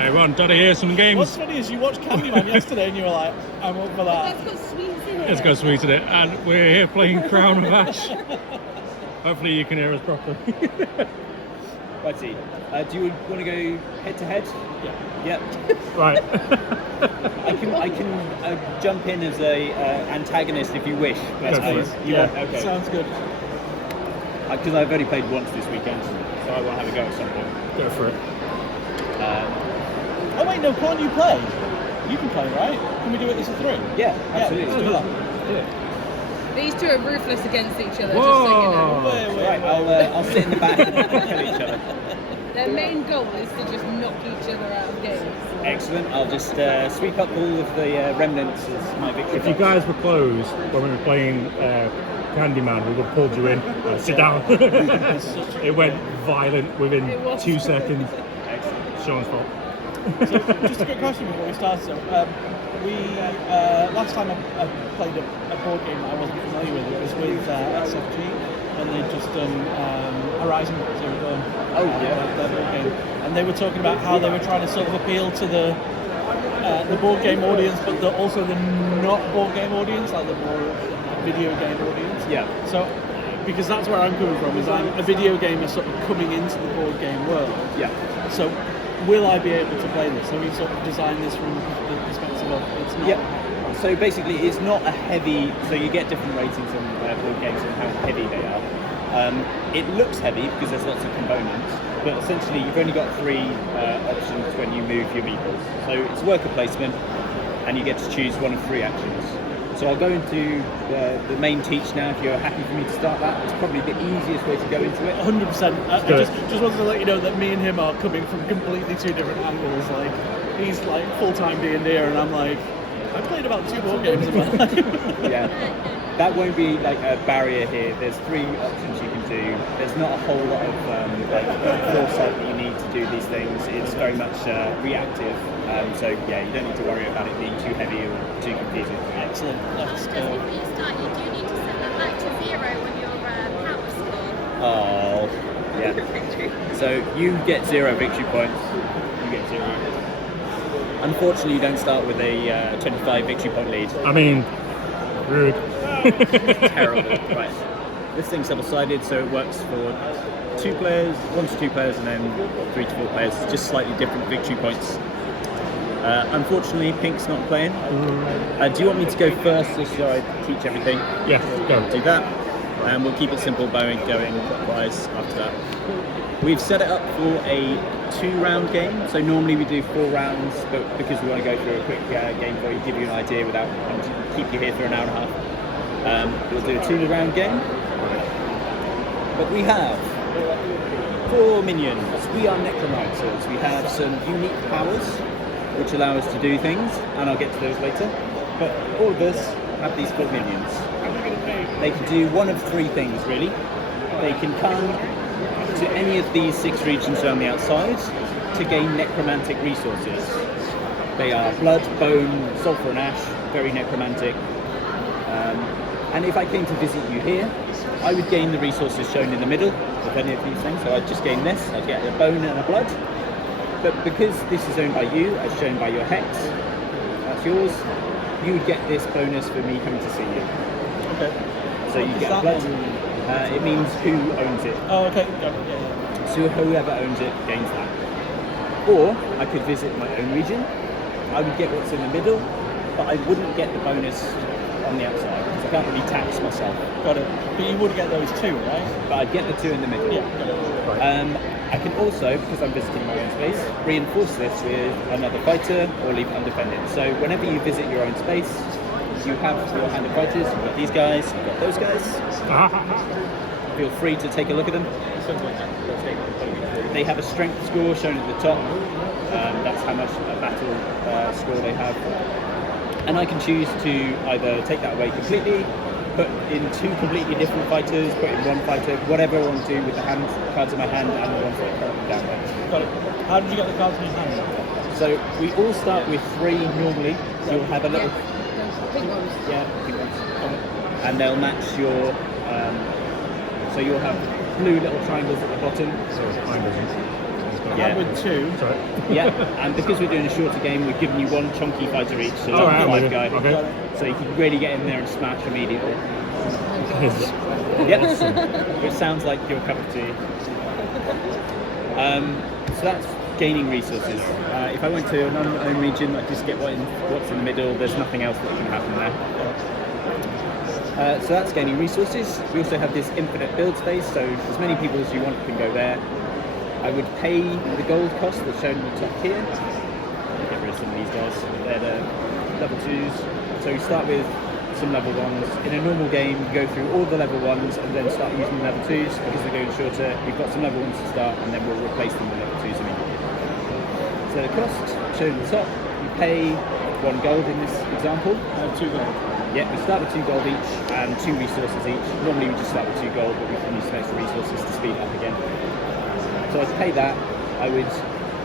Hey, Ron, Daddy here, some games. What's funny is you watched Candyman yesterday and you were like, I'm up for that. That's got sweets in it. It's got sweet in it, and we're here playing Crown of Ash. Hopefully you can hear us properly. Righty. Do you want to go head to head? Yeah. Right. I can jump in as a antagonist if you wish. Go for it. Okay. Sounds good. Because I've only played once this weekend, so I will have a go at some point. Go for it. Oh wait, no, can't you play? You can play, right? Can we do it as a three? Yeah, absolutely. Let's do that. These two are ruthless against each other, Whoa. just so you know. Wait, Right, I'll sit in the back and kill each other. Their main goal is to just knock each other out of games. Excellent. I'll just sweep up all of the remnants as my victory. If you guys were closed when we were playing Candyman, we would have pulled you in. Sit down. It went violent within 2 seconds. Excellent. Sean's fault. So, just a quick question before we start. So, we last time I played a board game that I wasn't familiar with. It was with SFG, and they'd just done Horizon Zero Dawn. Their board game, and they were talking about how they were trying to sort of appeal to the board game audience, but also the not board game audience, like the more video game audience. Yeah. So, because that's where I'm coming from, is I'm a video gamer sort of coming into the board game world. Yeah. So, will I be able to play this? Have you sort of designed this from the perspective of it's not? Yeah. So basically, it's not a heavy. So you get different ratings on board games and how heavy they are. It looks heavy because there's lots of components, but essentially you've only got 3 options when you move your meeples. So it's worker placement, and you get to choose one of 3 actions. So I'll go into the main teach now. If you're happy for me to start that, it's probably the easiest way to go into it. 100%. I just wanted to let you know that me and him are coming from completely 2 different angles. Like, he's like full-time D&D-er, and I'm like, I played about 2 board games in my life. Yeah, that won't be like a barrier here. There's 3 options you can do. There's not a whole lot of foresight that you need to do these things. It's very much reactive. So yeah, you don't need to worry about it being too heavy or too confusing. Excellent. Let's Just go. before you start, you do need to set that back to 0 on your power score. Oh, yeah. So you get 0 victory points. You get 0. Unfortunately, you don't start with a 25 victory point lead. I mean, rude. Terrible. Right. This thing's double-sided, so it works for 2 players, 1 to 2 players, and then 3 to 4 players. It's just slightly different victory points. Unfortunately, Pink's not playing. Do you want me to go first, or should I teach everything? Yeah, go. Do that, and we'll keep it simple, going clockwise after that. We've set it up for a 2-round game, so normally we do 4 rounds, but because we want to go through a quick game for you, give you an idea without having to keep you here for an hour and a half. We'll do a 2-round game, but we have 4 minions. We are necromancers. We have some unique powers which allow us to do things, and I'll get to those later. But all of us have these 4 minions. They can do one of 3 things, really. They can come to any of these 6 regions around the outside to gain necromantic resources. They are blood, bone, sulfur and ash, very necromantic. And if I came to visit you here, I would gain the resources shown in the middle of any of these things. So I'd just gain this, I'd get a bone and a blood. But because this is owned by you, as shown by your hex, that's yours, you would get this bonus for me coming to see you. Okay. So you get a blood. It means who owns it. Oh, okay. Yeah. So whoever owns it gains that. Or I could visit my own region. I would get what's in the middle, but I wouldn't get the bonus on the outside because I can't really tax myself. Got it. But you would get those 2, right? But I'd get the 2 in the middle. Yeah. Got it. I can also, because I'm visiting my own space, reinforce this with another fighter or leave it undefended. So whenever you visit your own space, you have your hand of fighters, you've got these guys, you've got those guys. Feel free to take a look at them. They have a strength score shown at the top. That's how much a battle score they have. And I can choose to either take that away completely, put in 2 completely different fighters, put in 1 fighter, whatever I want to do with the cards in my hand and the ones that are currently down there. Got it. How did you get the cards in your hand? So we all start with 3 normally. So you'll have a little... Big ones. Yeah, big ones. And they'll match your... so you'll have blue little triangles at the bottom. So it's behind us. Yeah. I'm with 2. Sorry. Yeah, and because we're doing a shorter game, we've given you 1 chunky fighter each, so Oh, right, 5 okay. guy. Okay. So you can really get in there and smash immediately. Yes. Yep, which sounds like your cup of tea. So that's gaining resources. If I went to an unknown region, I just get what's in the middle. There's nothing else that can happen there. So that's gaining resources. We also have this infinite build space, so as many people as you want can go there. I would pay the gold cost that's shown on the top here. Get rid of some of these guys. They're the level 2s. So we start with some level 1s. In a normal game, you go through all the level 1s and then start using the level 2s because they're going shorter. We've got some level 1s to start and then we'll replace them with level 2s immediately. So the cost shown at the top, you pay 1 gold in this example. 2 gold. Yeah, we start with 2 gold each and 2 resources each. Normally we just start with 2 gold, but we can use some extra resources to speed up again. So I'd pay that. I would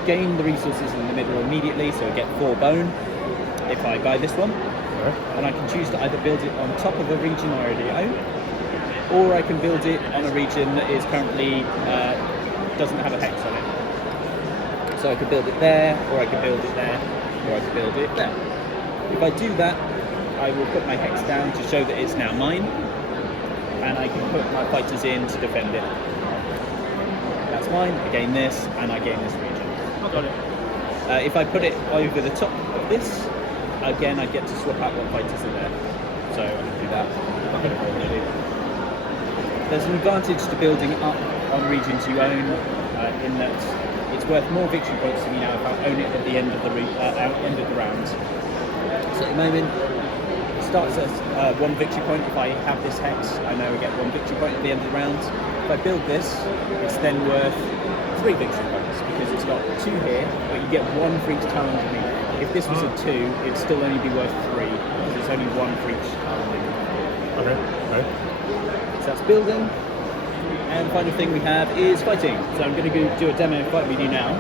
gain the resources in the middle immediately, so I get 4 bone if I buy this one. And I can choose to either build it on top of a region I already own, or I can build it on a region that is currently doesn't have a hex on it. So I could build it there, or I could build it there, or I could build it there. If I do that, I will put my hex down to show that it's now mine, and I can put my fighters in to defend it. That's mine, I gain this, and I gain this region. Got it. If I put it over the top of this, again I get to swap out what fighters are there. So I can do that. I've got it already. There's an advantage to building up on regions you own, in that it's worth more victory points to me now if I own it at the end of the end of the round. So at the moment, it starts as 1 victory point. If I have this hex, I know I get 1 victory point at the end of the round. If I build this, it's then worth 3 victory points because it's got 2 here, but you get 1 for each tile underneath. If this was a 2, it'd still only be worth 3 because it's only 1 for each tile underneath. Okay. So that's building. And the final thing we have is fighting. So I'm going to go do a demo fight with you now.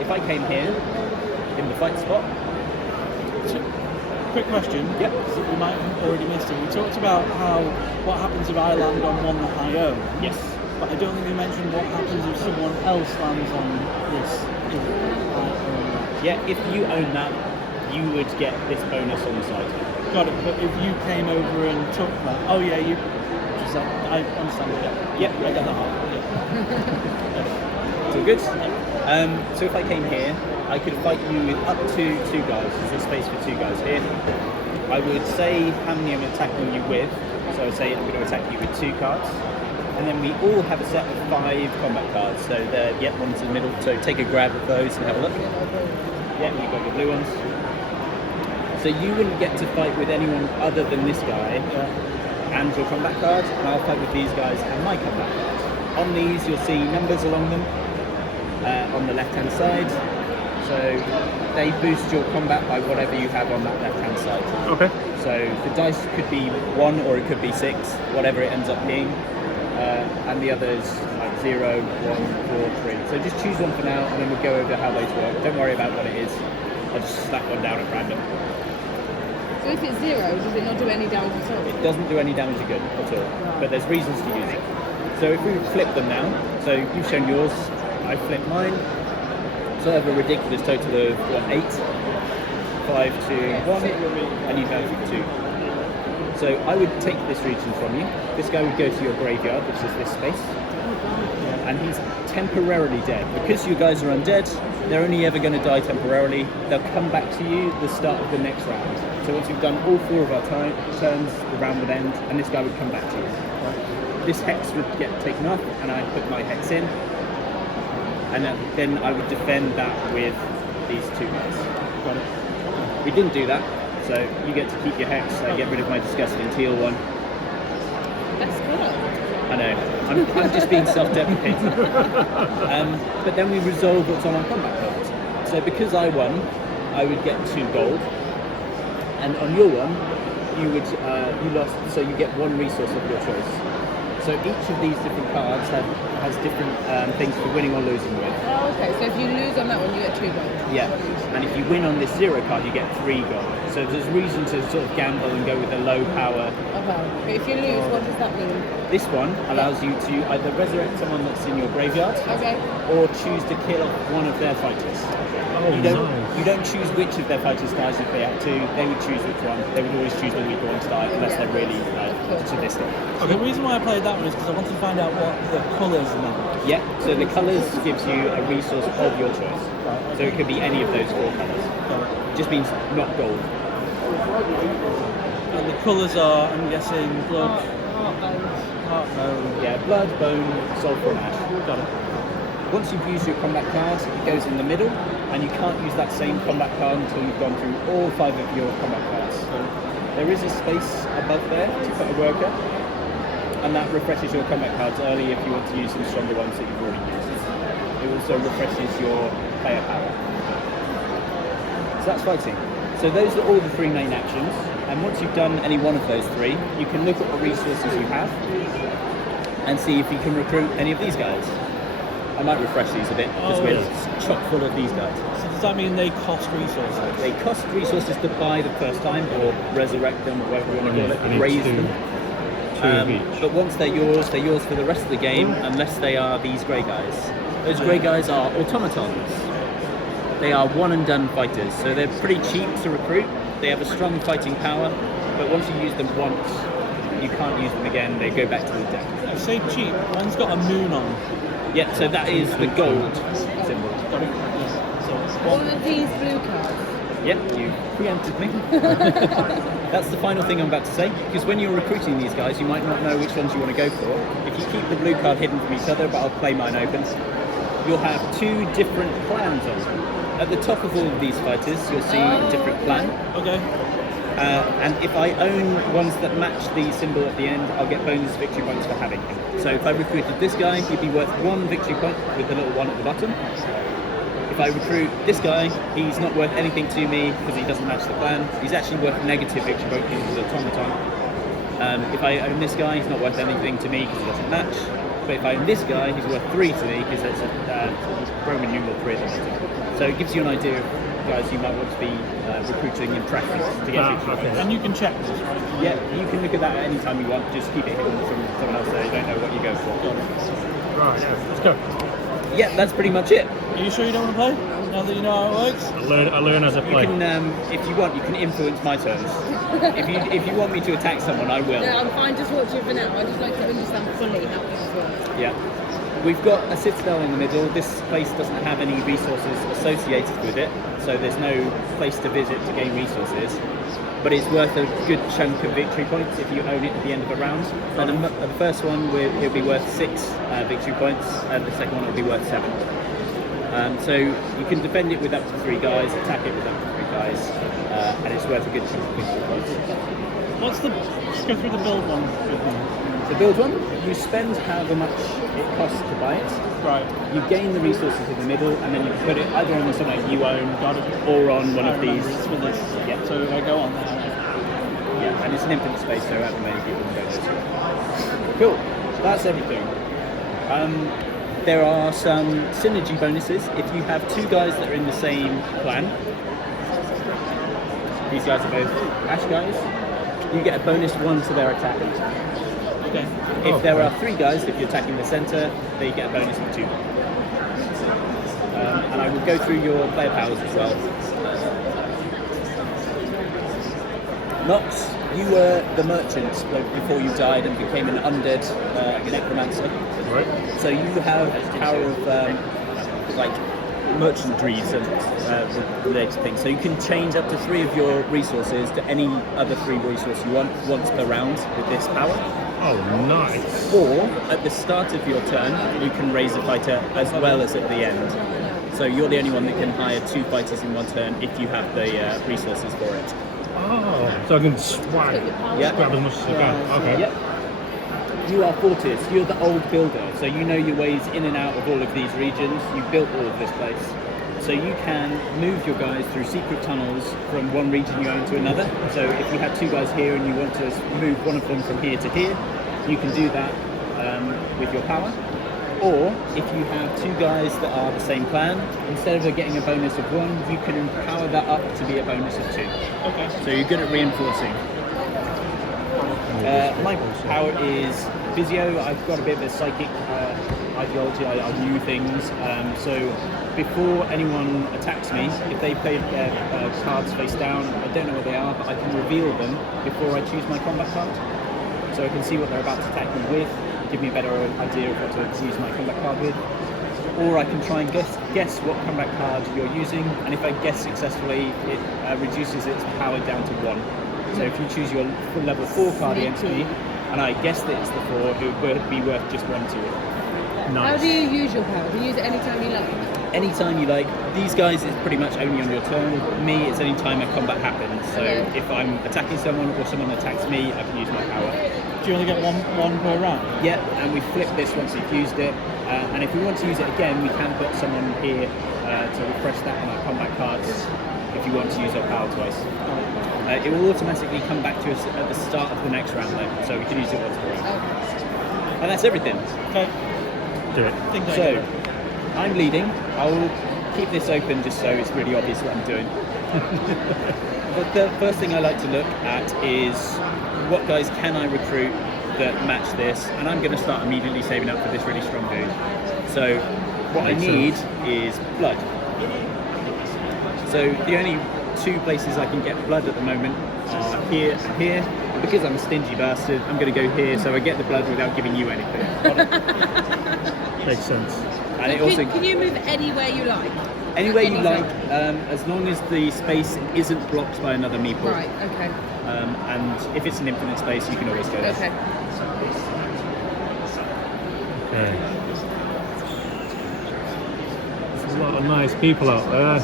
If I came here in the fight spot. Quick question. Yep. That we might have already missed it. We talked about what happens if I land on one that I own. Yes. But I don't think we mentioned what happens if someone else lands on this. If I own that. Yeah, if you own that, you would get this bonus on the side. Got it. But if you came over and took that, oh yeah, you. Just that, I understand it. Yep. I get that half. Yeah. It's all good. So if I came here, I could fight you with up to 2 guys. There's a space for 2 guys here. I would say how many I'm attacking you with. So I would say I'm going to attack you with 2 cards. And then we all have a set of 5 combat cards. So they're, yep, one's in the middle. So take a grab of those and have a look. Yeah, you've got your blue ones. So you wouldn't get to fight with anyone other than this guy and your combat cards. And I'll fight with these guys and my combat cards. On these, you'll see numbers along them on the left-hand side. So they boost your combat by whatever you have on that left-hand side. Okay. So the dice could be 1 or it could be 6, whatever it ends up being. And the others like 0, 1, 4, 3. So just choose one for now and then we'll go over how those work. Don't worry about what it is. I'll just slap one down at random. So if it's 0, does it not do any damage at all? It doesn't do any damage at all, but there's reasons to use it. So if we flip them now, so you've shown yours, I flip mine. So I have a ridiculous total of 8, 5 to 1, and you have 2. So I would take this region from you. This guy would go to your graveyard, which is this space, and he's temporarily dead. Because you guys are undead, they're only ever going to die temporarily. They'll come back to you at the start of the next round. So once we've done all 4 of our turns, the round would end, and this guy would come back to you. This hex would get taken off, and I put my hex in, and then I would defend that with these 2 guys. Got it. We didn't do that, so you get to keep your hex. I get rid of my disgusting teal one. That's cool. I know, I'm just being self-deprecating. But then we resolve what's on our combat cards. So because I won, I would get 2 gold, and on your one, you lost, so you get 1 resource of your choice. So each of these different cards has different things for winning or losing with. Oh, okay. So if you lose on that one, you get 2 gold. Yeah. And if you win on this 0 card, you get 3 gold. So there's reason to sort of gamble and go with a low power Okay. But if you lose, what does that mean? This one allows you to either resurrect someone that's in your graveyard, Okay. or choose to kill off one of their fighters. Oh, You don't choose which of their fighters dies if they have to. They would choose which one. They would always choose the weaker one to die unless they're really sadistic. So the reason why I played that one is because I wanted to find out what the colours meant. Yeah. So the colours gives you a resource of your choice. So it could be any of those 4 colours. It just means not gold. And the colours are, I'm guessing, blood, Heart bone. Yeah, blood, bone, sulfur, and ash. Got it. Once you've used your combat card, it goes in the middle, and you can't use that same combat card until you've gone through all 5 of your combat cards. So there is a space above there to put a worker, and that refreshes your combat cards early if you want to use some stronger ones that you've already used. It also refreshes your player power. So that's fighting. So those are all the 3 main actions, and once you've done any one of those 3, you can look at what resources you have and see if you can recruit any of these guys. I might refresh these a bit because we're chock full of these guys. So does that mean they cost resources? They cost resources to buy the first time, or resurrect them, or whatever you want to call it, raise them. But once they're yours for the rest of the game, unless they are these grey guys. Those grey guys are automatons. They are one and done fighters, so they're pretty cheap to recruit. They have a strong fighting power, but once you use them once, you can't use them again. They go back to the deck. I say cheap. One's got a moon on. Yeah, so that is the gold symbol. One of these blue cards. Yep, you preempted me. That's the final thing I'm about to say, because when you're recruiting these guys, you might not know which ones you want to go for. If you keep the blue card hidden from each other, but I'll play mine open, you'll have 2 different plans on them. At the top of all of these fighters, you'll see a different plan. Okay. And if I own ones that match the symbol at the end, I'll get bonus victory points for having him. So if I recruited this guy, he'd be worth 1 victory point with the little one at the bottom. If I recruit this guy, he's not worth anything to me because he doesn't match the plan. He's actually worth negative victory point because he's an automaton. If I own this guy, he's not worth anything to me because he doesn't match. But if I own this guy, he's worth 3 to me because it's a Roman numeral 3 at the bottom. So it gives you an idea of guys you might want to be recruiting in preference to get victory points. And you can check this, right? Yeah, you can look at that at any time you want. Just keep it hidden from someone else so you don't know what you go for. Right, yeah, let's go. Yeah, that's pretty much it. Are you sure you don't want to play? Now that you know how it works? I learn as I You play. can, if you want, you can influence my turns. If you want me to attack someone, I will. No, I'm fine just watching for now. I just like to understand fully how things work. Yeah. We've got a citadel in the middle. This place doesn't have any resources associated with it, so there's no place to visit to gain resources. But it's worth a good chunk of victory points if you own it at the end of a round. And the first one it'll be worth 6 victory points, and the second one will be worth 7. So you can defend it with up to 3 guys, attack it with up to 3 guys, and it's worth a good chunk of victory points. Let's go through the build one with me. To build one, you spend however much it costs to buy it. Right. You gain the resources in the middle, and then you put it either on something you own, or on one of these. It's with this. Yeah. So if I go on that. Yeah, and it's an infinite space, so however many people can go there. Cool. That's everything. There are some synergy bonuses if you have 2 guys that are in the same clan. These guys are both ash guys. You get a bonus 1 to their attack. Okay. If there are 3 guys, if you're attacking the centre, they get a bonus of 2. And I will go through your player powers as well. Nox, you were the merchant before you died and became an undead necromancer. Right. So you have power of like merchantries and related things. So you can change up to 3 of your resources to any other 3 resources you want once per round with this power. Oh, nice. Or at the start of your turn, you can raise a fighter as well as at the end. So you're the only one that can hire 2 fighters in one turn if you have the resources for it. Oh, so I can swag, Yeah. grab as much as I can. Okay. Yep. You are Fortis, you're the old builder, so you know your ways in and out of all of these regions. You built all of this place. So you can move your guys through secret tunnels from one region you own to another. So if you have 2 guys here and you want to move one of them from here to here, you can do that with your power. Or if you have 2 guys that are the same clan, instead of getting a bonus of 1, you can empower that up to be a bonus of 2. Okay. So you're good at reinforcing. My power is Visio. I've got a bit of a psychic ideology. I view things. So before anyone attacks me, if they play their cards face down, I don't know what they are, but I can reveal them before I choose my combat card. So I can see what they're about to attack me with, give me a better idea of what to use my combat card with. Or I can try and guess what combat card you're using, and if I guess successfully, it reduces its power down to 1. So if you choose your level 4 card against me, and I guess that it's the 4, it would be worth just 1 to it. Nice. How do you use your power? Do you use it anytime you like? Anytime you like. These guys, it's pretty much only on your turn. Me, it's any time a combat happens. So if I'm attacking someone or someone attacks me, I can use my power. Do you only get one per round? Yeah, and we flip this once you've used it. And if we want to use it again, we can put someone here to refresh that on our combat cards if you want to use our power twice. It will automatically come back to us at the start of the next round though, so we can use it once per round. And that's everything. Okay. Do it. So, I'm leading. I'll keep this open just so it's really obvious what I'm doing. The first thing I like to look at is what guys can I recruit that match this, and I'm going to start immediately saving up for this really strong dude. So what I need is blood. So the only 2 places I can get blood at the moment are here and here. Because I'm a stingy bastard, I'm going to go here so I get the blood without giving you anything. Makes sense. And it also Can you move anywhere you like? anywhere you like, as long as the space isn't blocked by another meeple. Right, okay. And if it's an infinite space, you can always go there. Okay. Okay. There's a lot of nice people out there.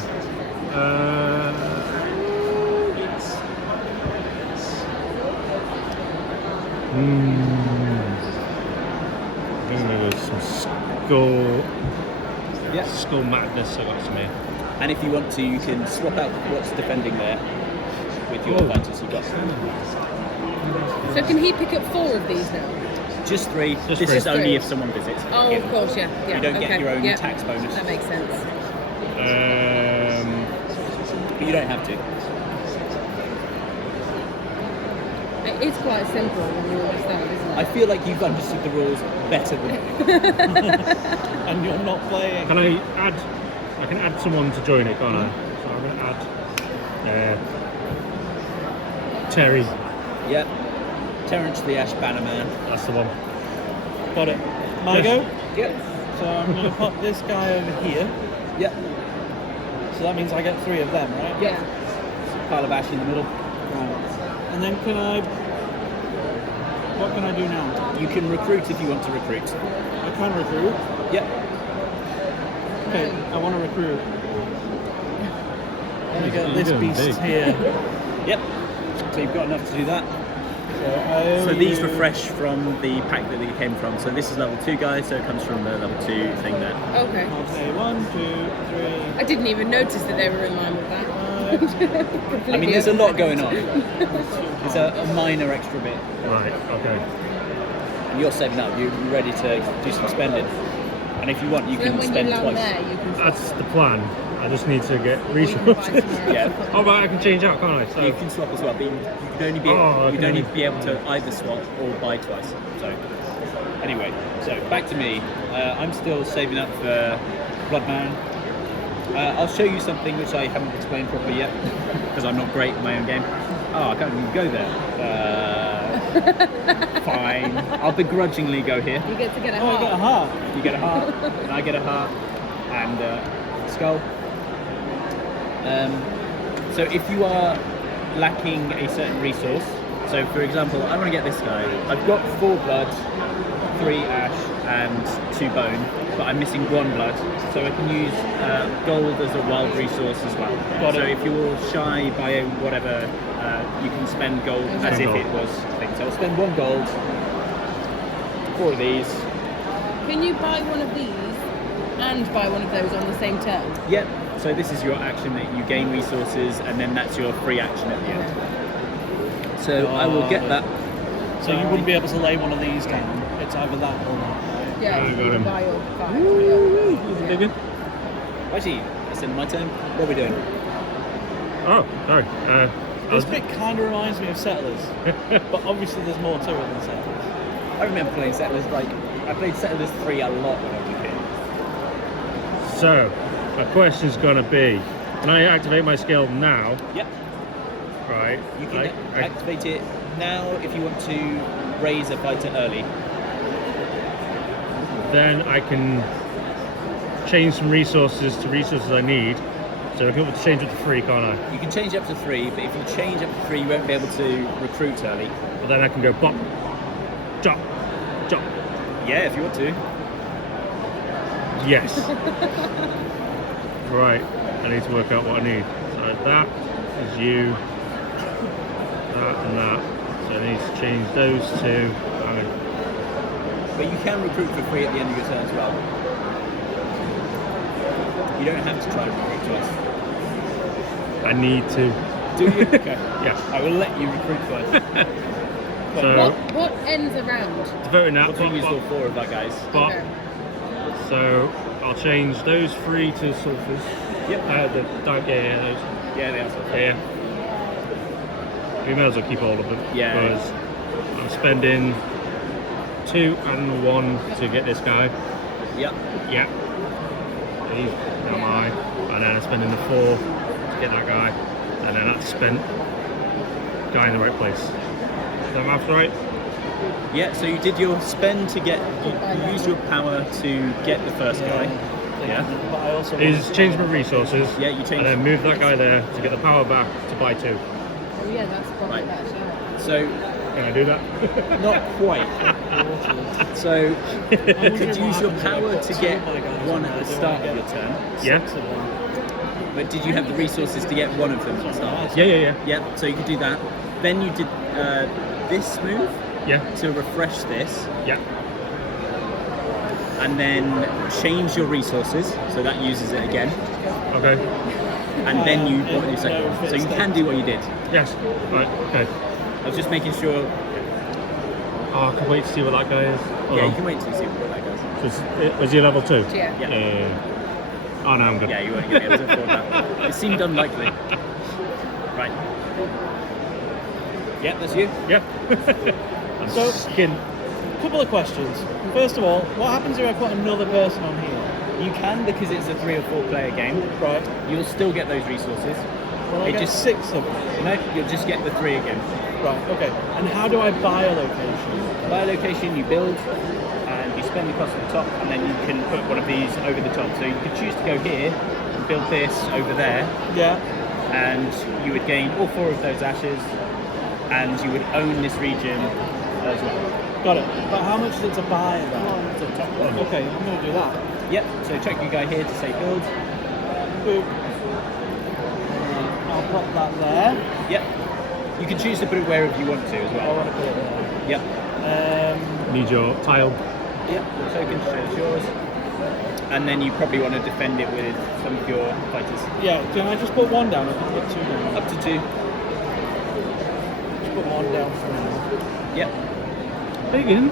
I think there was some skull madness I got to me. And if you want to, you can swap out what's defending there with your fighters you've got. So can he pick up 4 of these now? Just 3. Just this 3. is only if someone visits. Oh, of course, yeah. You don't get your own tax bonus. That makes sense. But you don't have to. It is quite simple when you understand, isn't it? I feel like you've understood the rules better than me. And you're not playing. Can I can add someone to join it, can't I? So I'm going to add Terry. Yep. Terrence the Ash Bannerman. That's the one. Got it. My go? Yep. So I'm going to pop this guy over here. Yep. So that means I get 3 of them, right? Yeah. Pile of Ash in the middle. Right. And then what can I do now? You can recruit if you want to recruit. I can recruit. Yep. Okay, I want to recruit. Let me get You're this doing beast big. here. Yep. So you've got enough to do that. So So these refresh from the pack that they came from. So this is level 2 guys, so it comes from the level 2 thing there. Okay. Okay, 1, 2, 3. I didn't even notice that they were in line with that. I mean, there's a lot going on. There's a minor extra bit. Right, okay. And you're saving up, you're ready to do some spending. And if you want, you So can when spend you land twice. there, you can That's the plan. I just need to get Or you can buy resources. tomorrow. Yeah. Oh, right, I can change out, can't I? So You can swap as well, but you can only be you'd only be able to either swap or buy twice. So anyway, so back to me. I'm still saving up for Bloodman. I'll show you something which I haven't explained properly yet because I'm not great at my own game. Oh, I can't even go there. Fine. I'll begrudgingly go here. You get to get a Oh, I got a heart. heart. You get a heart, and I get a heart, and skull. So if you are lacking a certain resource, so for example, I want to get this guy. I've got 4 blood, 3 ash, and 2 bone, but I'm missing 1 blood, so I can use gold as a wild resource as well. So if you're shy by whatever, you can spend gold as if it was a thing. So I'll spend 1 gold, 4 of these. Can you buy one of these and buy one of those on the same turn? Yep. So this is your action that you gain resources, and then that's your free action at the end. So I will get that. So you wouldn't be able to lay one of these down. It's either that or that. Yeah, I you got can him. buy your 5. Bigger? Actually, it's in my turn. What are we doing? Oh, sorry. This bit kind of reminds me of Settlers, but obviously there's more to it than Settlers. I remember playing Settlers, I played Settlers 3 a lot when I was a kid. So, my question's gonna be, can I activate my skill now? Yep. Right. You can activate it now if you want to raise a fighter early. Then I can change some resources to resources I need. So I can change it to 3, can't I? You can change up to 3, but if you change up to 3, you won't be able to recruit early. But then I can go bop, chop, chop. Yeah, if you want to. Yes. Right. I need to work out what I need. So that is you, that and that. So I need to change those two. But you can recruit for free at the end of your turn as well. You don't have to try to recruit twice. I need to. Do you? Okay. Yeah. I will let you recruit twice. So What ends around? it's very now. We'll use all 4 of that, guys. Bop. Okay. So I'll change those 3 to sulfurs. Yep. The dark, yeah, those. Yeah, they are. Yeah. We may as well keep all of them. Yeah. Because I'm spending 2 and 1 to get this guy. Yep. Yeah. He's am I. And then I'm spending the 4 to get that guy. And then that's spent guy in the right place. Is that math right? Yeah, so you did your spend to get, you used your power to get the first guy. Yeah. But I also Is change my resources. Yeah, you change. And then move that guy there to get the power back to buy 2. Oh yeah, that's probably Right. that. So, Can I do that? not quite. So, you could use your power to get 1 at the start of your turn. Yeah. But did you have the resources to get 1 of them at the start? Yeah. Yeah, so you could do that. Then you did this move Yeah. to refresh this, Yeah. and then change your resources, so that uses it again, Okay. and then you bought your second one. So you can do what you did. Yes. Right. Okay. I was just making sure. Oh, I can wait to see what that guy is. Hold Yeah, on. you can wait till you see what that goes. Was he level 2? Yeah. Yeah. Oh, no, I'm good. Yeah, you weren't going to be able to afford that. It seemed unlikely. Right. Yeah, that's you. Yeah. I'm So- skin. Couple of questions. First of all, what happens if I put another person on here? You can, because it's a 3 or 4 player game. Right. You'll still get those resources. Well, I It get just- 6 of them. No, you'll just get the 3 again. Right. Okay. And how do I buy a location? By location, you build, and you spend the cost at the top, and then you can put one of these over the top. So you could choose to go here and build this over there, Yeah. and you would gain all 4 of those ashes, and you would own this region as well. Got it. But how much is it to buy that? Okay, I'm going to do that. Yep, so check your guy here to say build. Boop. I'll pop that there. Yep. You can choose to put it wherever you want to as I well. want to put it there. Yep. Need your tile. Yep, token shows yours. And then you probably want to defend it with some of your fighters. Yeah, can I just put 1 down or can I put 2 down? Up to 2. Just put 1 down for now. Yep. Big in.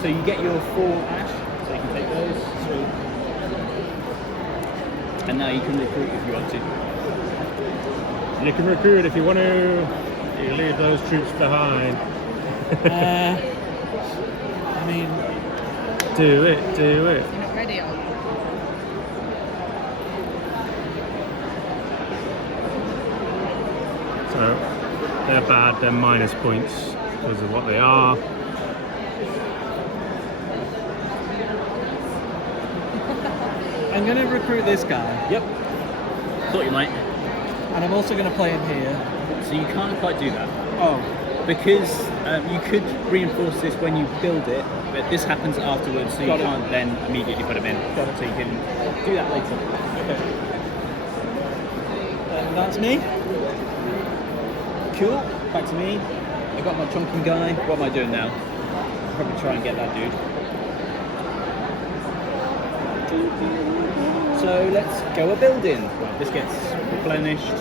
So you get your 4 ash, so you can take those. Sweet. And now you can recruit if you want to. You can recruit if you want to. You leave those troops behind. I mean, Do it. You're not ready, are you? So they're bad. They're minus points because of what they are. I'm going to recruit this guy, Yep. Thought you might. and I'm also going to play him here. So you can't quite do that. Oh, Because you could reinforce this when you build it, but this happens afterwards, so you Got it. can't then immediately put them in. Got it. So you can do that later. okay. And that's me. Cool. Back to me. I got my chunking guy. What am I doing now? I'll probably try and get that dude. So let's go a building. Right, this gets replenished.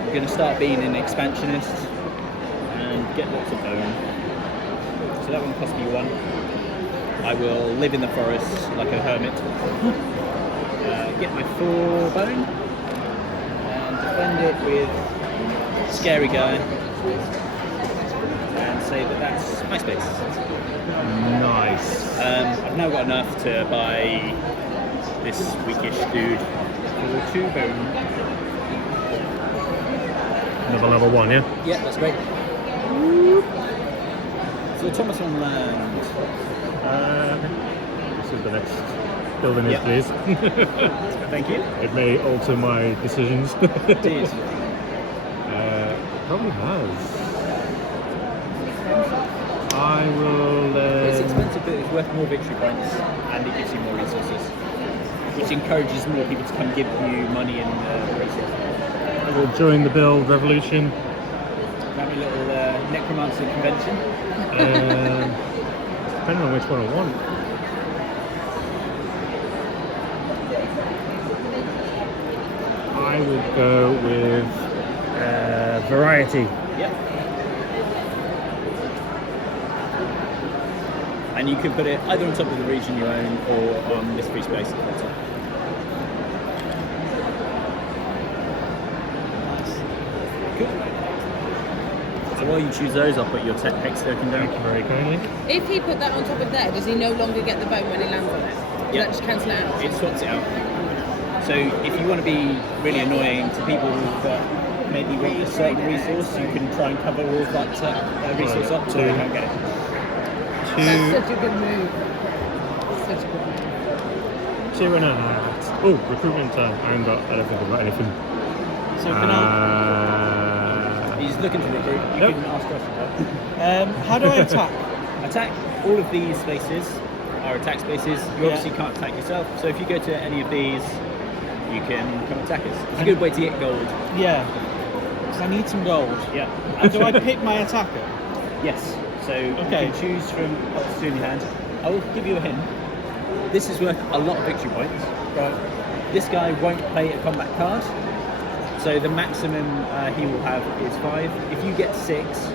I'm going to start being an expansionist and get lots of bone. So that one cost me 1. I will live in the forest like a hermit. Get my 4 bone and defend it with scary guy, and say that that's my space. Nice. I've now got enough to buy this weakish dude for 2 bone. Another level 1, yeah? Yeah, that's great. So automaton land. This is the next building is, Yep. please. Thank you. It may alter my decisions. It did. Probably has. I will. It's expensive, but it's worth more victory points, and it gives you more resources, which encourages more people to come give you money and resources. I will join the build revolution. Have a little necromancer convention. Depending on which one I want. I would go with variety. Yep. And you can put it either on top of the region you own or on this free space at the top. Cool. So while you choose those, I'll put your tech hex token down. Thank you very kindly. If he put that on top of there, does he no longer get the bone when he lands on it? Does Yeah. that just cancel it out? It swaps it out. So if you want to be really annoying to people that maybe want a certain resource, you can try and cover all of that resource up so they can't get it. That's such a good move. Such a good move. 2 and a half. Oh, recruitment time. I haven't got anything about anything. So can He's looking to recruit. You Yep. can ask questions. how do I attack? Attack. All of these spaces are attack spaces. You obviously can't attack yourself, so if you go to any of these, you can come attack us. It's a good way to get gold. Yeah. 'Cause I need some gold. Yeah. And do I pick my attacker? Yes. So you Okay. can choose from what's in your hand. I will give you a hint. This is worth a lot of victory points. Right. This guy won't play a combat card, so the maximum he will have is 5. If you get 6,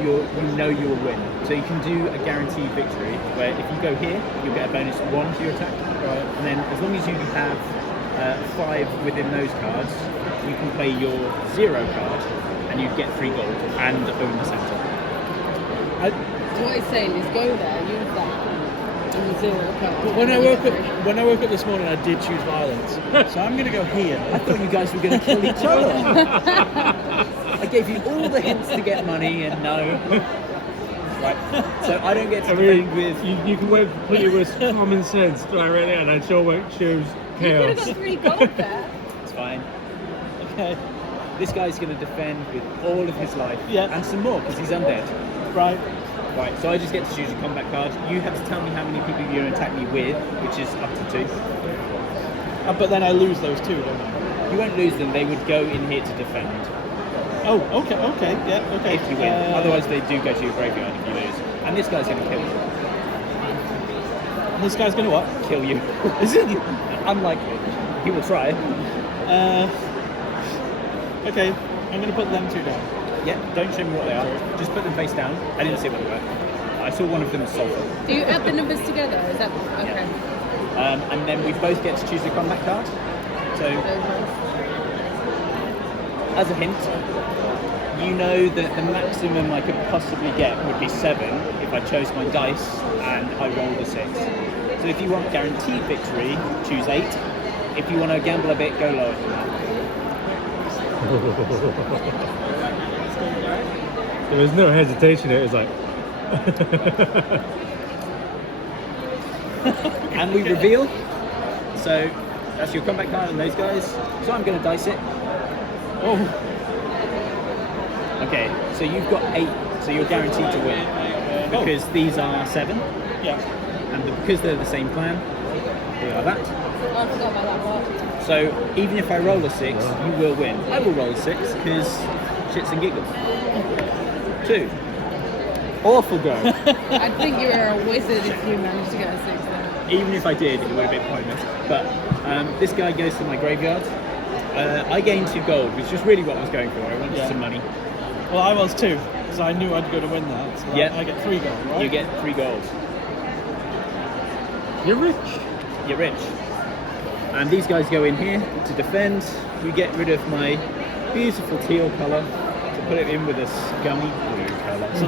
you know you will win. So you can do a guaranteed victory where if you go here, you'll get a bonus 1 to your attack. Right. And then as long as you have 5 within those cards, you can play your 0 card and you get 3 gold and own the center. So what he's saying is go there, use that, and the 0 card. But when I woke up this morning, I did choose violence. So I'm going to go here. I thought you guys were going to kill each other. I gave you all the hints to get money and no. Right. So I don't get to defend with. you can work completely with common sense, but I really and I sure won't choose You could have chaos. got 3 gold there. It's fine. Okay. This guy's going to defend with all of his life. Yeah. And some more because he's undead. Right. Right. So I just get to choose a combat card. You have to tell me how many people you're going to attack me with, which is up to 2. But then I lose those 2, don't I? You won't lose them. They would go in here to defend Oh, okay, yeah, okay. if you win. Otherwise, they do go to your graveyard if you lose. And this guy's going to kill you. This guy's going to what? Kill you. Is it? Unlikely. He will try. Okay, I'm going to put them 2 down. Yeah, don't show me what they are. Just put them face down. I didn't see what they were. I saw one of them as sulfur. Do you add the numbers together? Is that okay? And then we both get to choose a combat card. So, Those ones. as a hint, you know that the maximum I could possibly get would be 7 if I chose my dice and I rolled a 6. So if you want guaranteed victory, choose 8. If you want to gamble a bit, go lower than that. There was no hesitation. It was like. And we reveal. So that's your combat card and those guys. So I'm going to dice it. Oh, Okay, so you've got 8, so you're guaranteed to win. Because these are 7, yeah. and because they're the same clan, they are that. Oh, I forgot about that part. So even if I roll a 6, you will win. I will roll a 6 because shits and giggles. 2. Awful go. I think you were a wizard if you managed to get a 6 there. Even if I did, it would have been pointless. But this guy goes to my graveyard. I gained 2 gold, which is really what I was going for. I wanted some money. Well, I was 2, because I knew I'd go to win that. So Yeah. I get 3 gold, right? You get 3 gold. You're rich. You're rich. And these guys go in here to defend. We get rid of my beautiful teal colour. to put it in with a scummy blue colour. So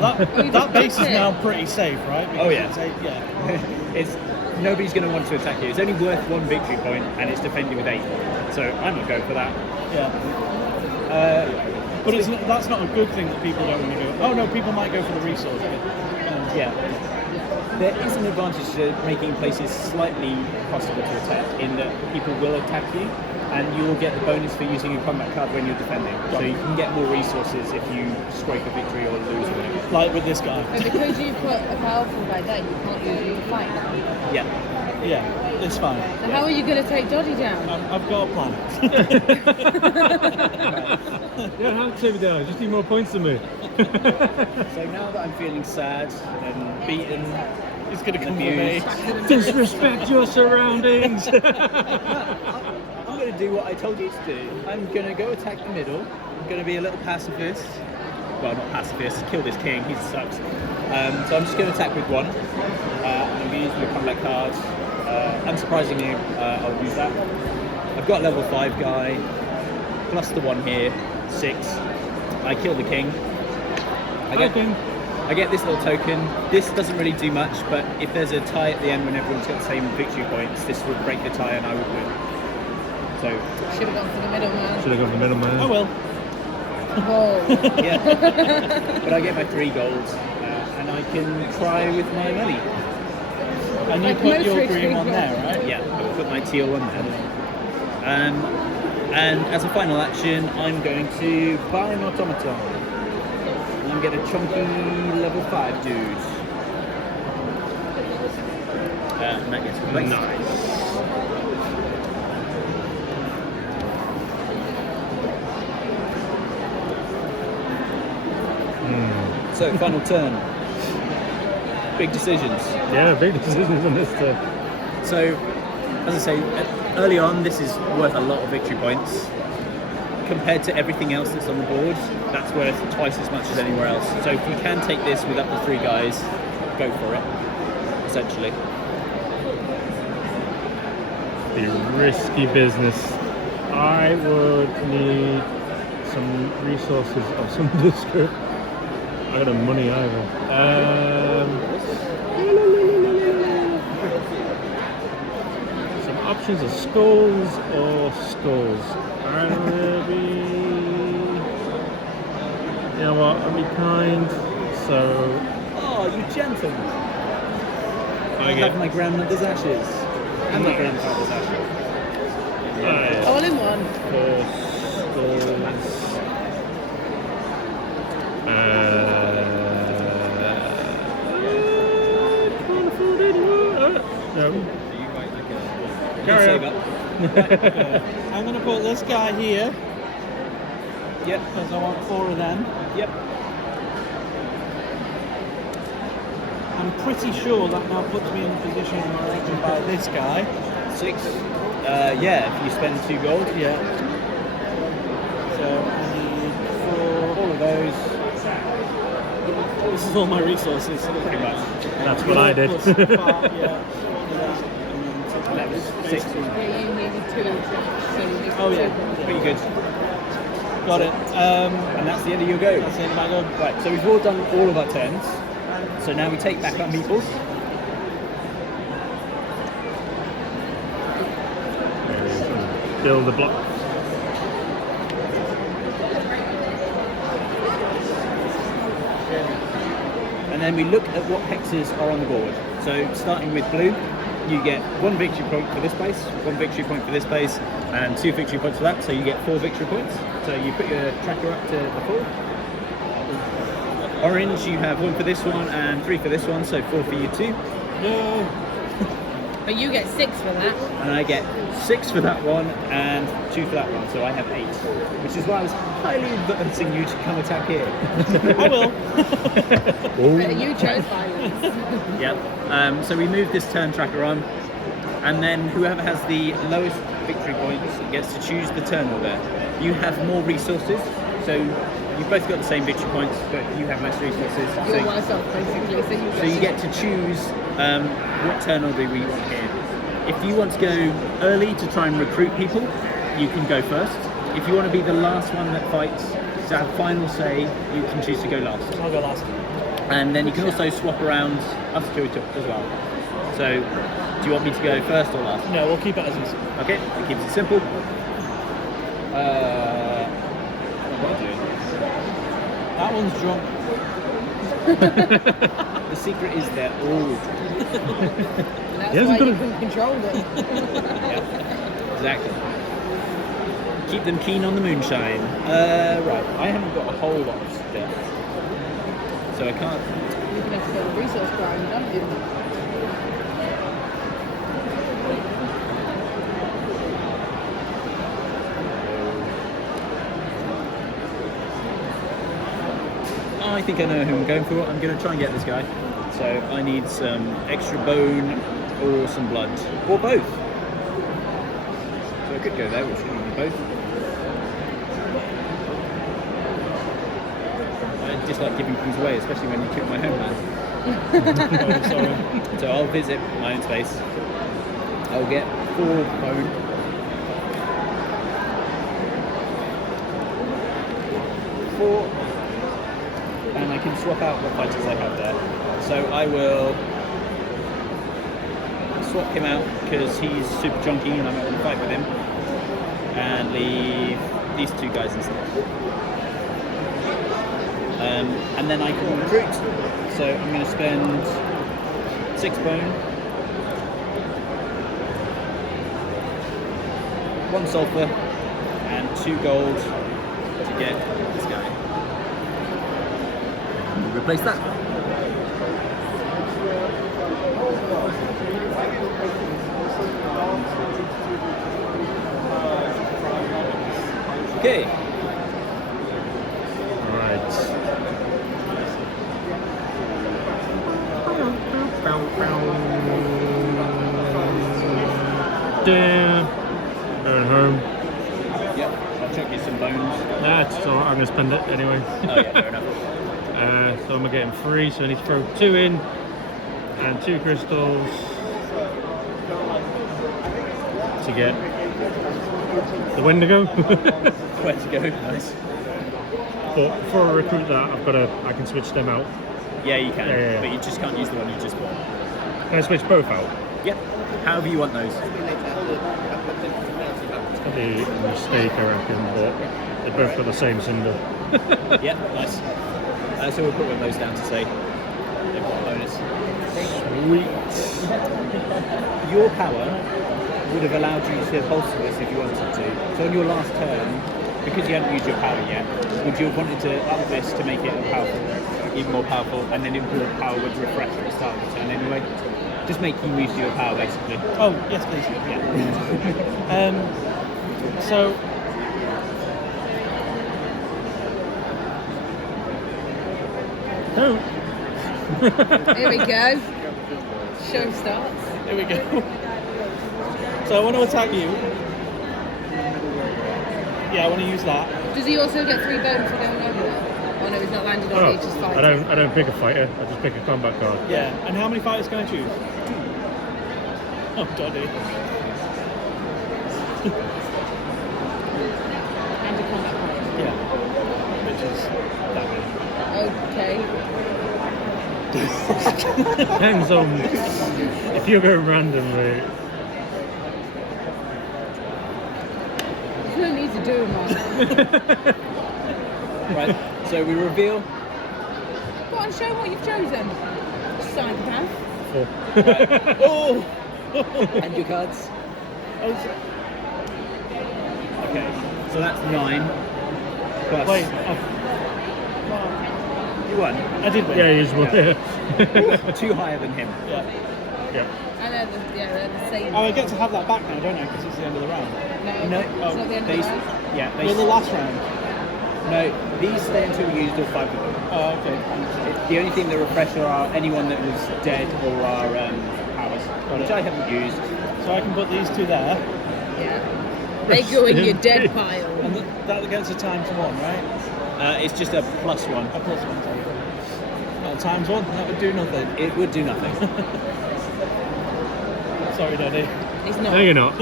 that base is now pretty safe, right? Oh, yeah. Yeah. It's nobody's going to want to attack you. It's only worth 1 victory point, and it's defended with 8. So I'm not going for that. Yeah. But that's not a good thing that people don't want to go. Oh no, people might go for the resource. But, Yeah. There is an advantage to making places slightly possible to attack, in that people will attack you, and you will get the bonus for using a combat card when you're defending. So you can get more resources if you scrape a victory or lose or whatever. like with this guy. But because you put a powerful guy down, you can't use him to fight now. Yeah. Yeah, it's fine. So how are you going to take Doddy down? I've got a plan. You don't have to take me down, just need more points than me. So now that I'm feeling sad and beaten, He's gonna come with abused, me. Disrespect your surroundings! I'm going to do what I told you to do. I'm going to go attack the middle. I'm going to be a little pacifist. Well, not pacifist, kill this king, he sucks. So I'm just going to attack with 1. I'm going to use my combat card. Unsurprisingly, I'll use that. I've got a level 5 guy, plus the 1 here, 6. I kill the king. I get this little token. This doesn't really do much, but if there's a tie at the end when everyone's got the same victory points, this would break the tie and I would win. So Should have gone for the middle man. Should have gone for the middle man. I will. Whoa. yeah, but I get my 3 golds, and I can try with my money. And you Like put most your rich green one people. there, right? Yeah, I'll put my teal one there. And as a final action, I'm going to buy an automaton. And I'm getting a chunky level 5 dude. And that gets placed. Nice. So, final turn. Big decisions. Yeah, big decisions on this turn. So, as I say, early on, this is worth a lot of victory points. Compared to everything else that's on the board, that's worth twice as much as anywhere else. So if you can take this with up to 3 guys, go for it, essentially. The risky business. I would need some resources of some description. I got no money either. Some options are skulls or skulls. I'm gonna be. You know what? I'll be kind. So Oh, you gentleman! I I get have my grandmother's ashes. And my Nice. grandfather's ashes. All in one. 4 skulls. Can't afford it. No. Carry Save on. up. I'm going to put this guy here Yep, because I want 4 of them. yep. I'm pretty sure that now puts me in a position where I can buy this guy. 6. Yeah, if you spend 2 gold. Yeah. So I need 4. All of those. This is all my resources. Pretty much. That's what I did. Plus 5, yeah. And That was 6. Yeah, you needed 2 each, so you need Oh, yeah. 2. Pretty good. got it. And that's the end of your go. That's the end of my go. Right, so we've all done all of our turns. So now we take back our meeples. Build the block. And then we look at what hexes are on the board. So starting with blue, you get 1 victory point for this base, 1 victory point for this base, and 2 victory points for that, so you get 4 victory points. So you put your tracker up to the 4. Orange, you have 1 for this one and 3 for this one, so 4 for you too. No. But you get 6 for that. And I get 6 for that one and 2 for that one, so I have 8. Which is why I was highly advising you to come attack here. I will. But you chose violence. Yep. So we move this turn tracker on, and then whoever has the lowest victory points gets to choose the turn order. You have more resources, so you've both got the same victory points, but you have less resources. You're worse off, basically. So you get to choose what turn order we want here. If you want to go early to try and recruit people, you can go first. If you want to be the last one that fights, to have final say, you can choose to go last. I'll go last. And then you can also swap around us two as well. So, do you want me to go first or last? No, we'll keep it as is. Okay, it keeps it simple. What am I doing? That one's drunk. The secret is they're all drunk. That's He why hasn't got you a- can control them. Yeah, exactly. Keep them keen on the moonshine. Right, I haven't got a whole lot of stuff. So I can't. You can have to go to resource grind, don't you? I think I know who I'm going for. I'm going to try and get this guy. So I need some extra bone or some blood. Or both. So I could go there, which would be both. I dislike giving things away, especially when you kill my homeland. Oh, sorry. So I'll visit my own space. I'll get 4 bone. 4. And I can swap out what fighters I have there. So I will swap him out because he's super chunky and I might want to fight with him. And leave these 2 guys instead. And then I can recruit. So I'm going to spend 6 bone, 1 sulfur, and 2 gold to get this guy. We'll replace that. Okay. Alright. Damn. Going home. Yep. I'll chuck you some bones. Nah, it's alright, I'm gonna spend it anyway. Oh yeah, fair enough. So I'm gonna get him 3, so I need to throw 2 in and 2 crystals to get the Wendigo. Where to go? Nice. But before I recruit that, I can switch them out. Yeah, you can. Yeah. But you just can't use the one you just bought. Can I switch both out? Yep. However you want those. It's gonna be a mistake, I reckon, but they both got the same symbol. Yep, nice. So we'll put one of those down to say they've got a bonus. Sweet. Your power would have allowed you to bolster this if you wanted to. So on your last turn, because you haven't used your power yet, would you have wanted to up this to make it even more powerful, and then your power would refresh at the start of the turn anyway? Just make you use your power basically. Oh, yes, please. Yeah. So, Oh. Here we go. Show starts. here we go. So I want to attack you. Yeah, I want to use that. Does he also get 3 bones for going over there? Oh no, he's not landed on Oh, it, he's just fighting. I don't pick a fighter, I just pick a combat card. Yeah. And how many fighters can I choose? Oh, doddy. And a combat fighter. Yeah. Which is that Okay. Depends on if you're going randomly. There's no need to do them all. Right. So we reveal. Go on, show what you've chosen. Psychopath. Oh! And your cards. Oh, Okay. So that's 9. Plus. wait. You won. I did win. Yeah, he's one. Yeah. 2 higher than him. Yeah. Yeah. And they're the same. Oh, I get to have that back now, don't I? Because it's the end of the round. No, No. it's not the end of the round. Yeah. Well, the last round. No. These stay until you use all 5 of them. Oh, okay. The only thing that refresh are anyone that was dead or are powers, which I haven't used. So I can put these 2 there, Yeah. They go in your dead pile. and that gets a times 1, right? It's just a +1. A +1, sorry. Well, times 1, that would do nothing. It would do nothing. Sorry, Daddy. It's not. No, you're not.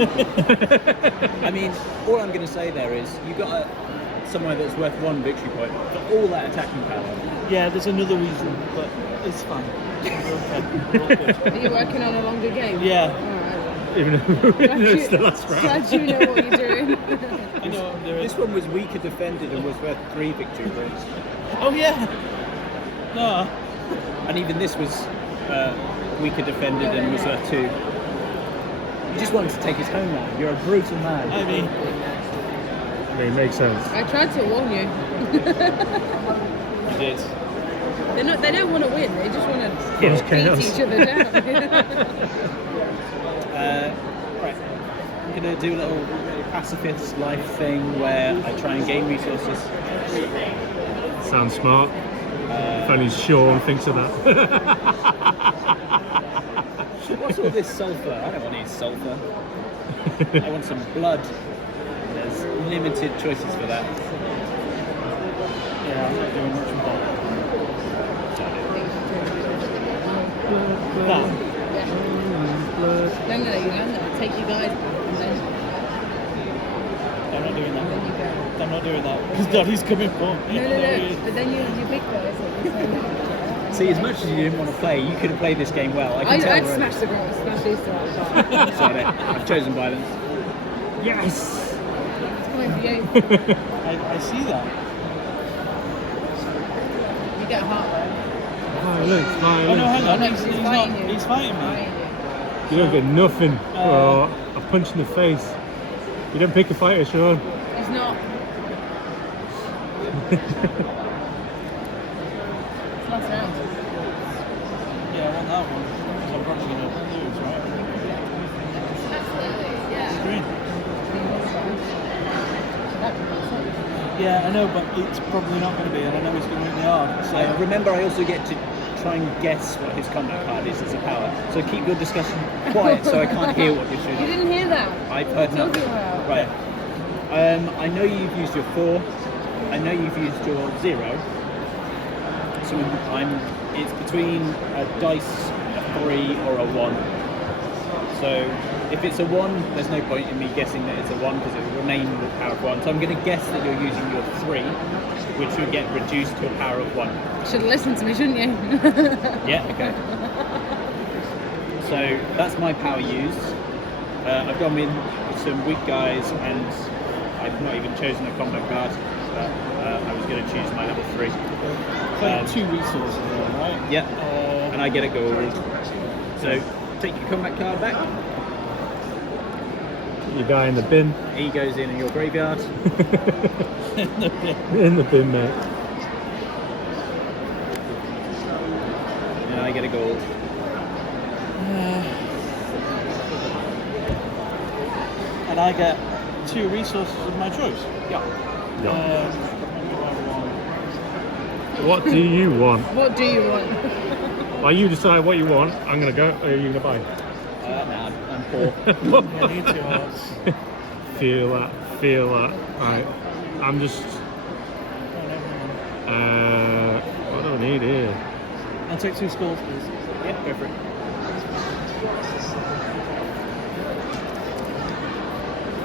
I mean, all I'm going to say there is you got a somewhere that's worth 1 victory point for all that attacking power. Yeah, there's another reason, but it's fine. We're okay. We're all good. Are you working on a longer game? Yeah. Alright. Even though it's the last round. Glad you know what you're doing. I know what I'm doing. This one was weaker defended and was worth 3 victory points. Oh yeah. No. And even this was weaker defended and was worth 2. You just wanted to take his home now. You're a brutal man. I mean, It makes sense. I tried to warn you. you did. They don't want to win. They just want to Cause beat chaos. each other down. Right. I'm going to do a little pacifist life thing where I try and gain resources. Sounds smart. If only Sean thinks of that. What's all this sulfur? I don't want any sulfur. I want some blood. There's limited choices for that. Yeah, I'm not doing much with that. No, you learn that. Take you guys. I'm not doing Then that. you go. I'm not doing that because Daddy's coming for me. No. But then you big guys. See, as much as you didn't want to play, you could have played this game well. I can tell I'd already. smash the ground, smash these two out. Sorry, I've chosen violence. Yes! It's coming for you. I see that. You get heartburn. Violence, Oh no, violence. hang on. No, He's he's not. fighting you. He's fighting me. You don't get nothing. Oh, a punch in the face. You don't pick a fighter, Sean. He's not. Last round. Yeah, I want that one. So I'm probably going to lose, right? Absolutely, yeah. Green. Yeah, I know, but it's probably not going to be, and I know it's going to make me hard. So Remember, I also get to try and guess what his combat card is as a power. So keep your discussion quiet so I can't hear what you're You shooting. didn't hear that. I've heard What are you nothing. talking about? Right. I know you've used your 4. I know you've used your 0. So it's between a dice, a 3 or a 1. So if it's a 1, there's no point in me guessing that it's a 1 because it will remain with power of 1. So I'm going to guess that you're using your 3, which would get reduced to a power of 1. Should have listened to me, shouldn't you? Yeah, okay. So that's my power used. I've gone in with some weak guys and I've not even chosen a combat card. But I was going to choose my level 3. like 2 resources, then, right? Yeah, and I get a gold. So take your combat card back. Your guy in the bin. He goes in your graveyard. In the bin, mate. And I get a gold. And I get 2 resources of my choice. Yeah. What do you want? What do you want? While you decide what you want, I'm gonna go. Or are you gonna buy? Nah, I'm poor. I need 2 hearts. Feel that. Feel that. Right. I'm just. What do I need here? I'll take 2 skulls, please. Yeah, go for it.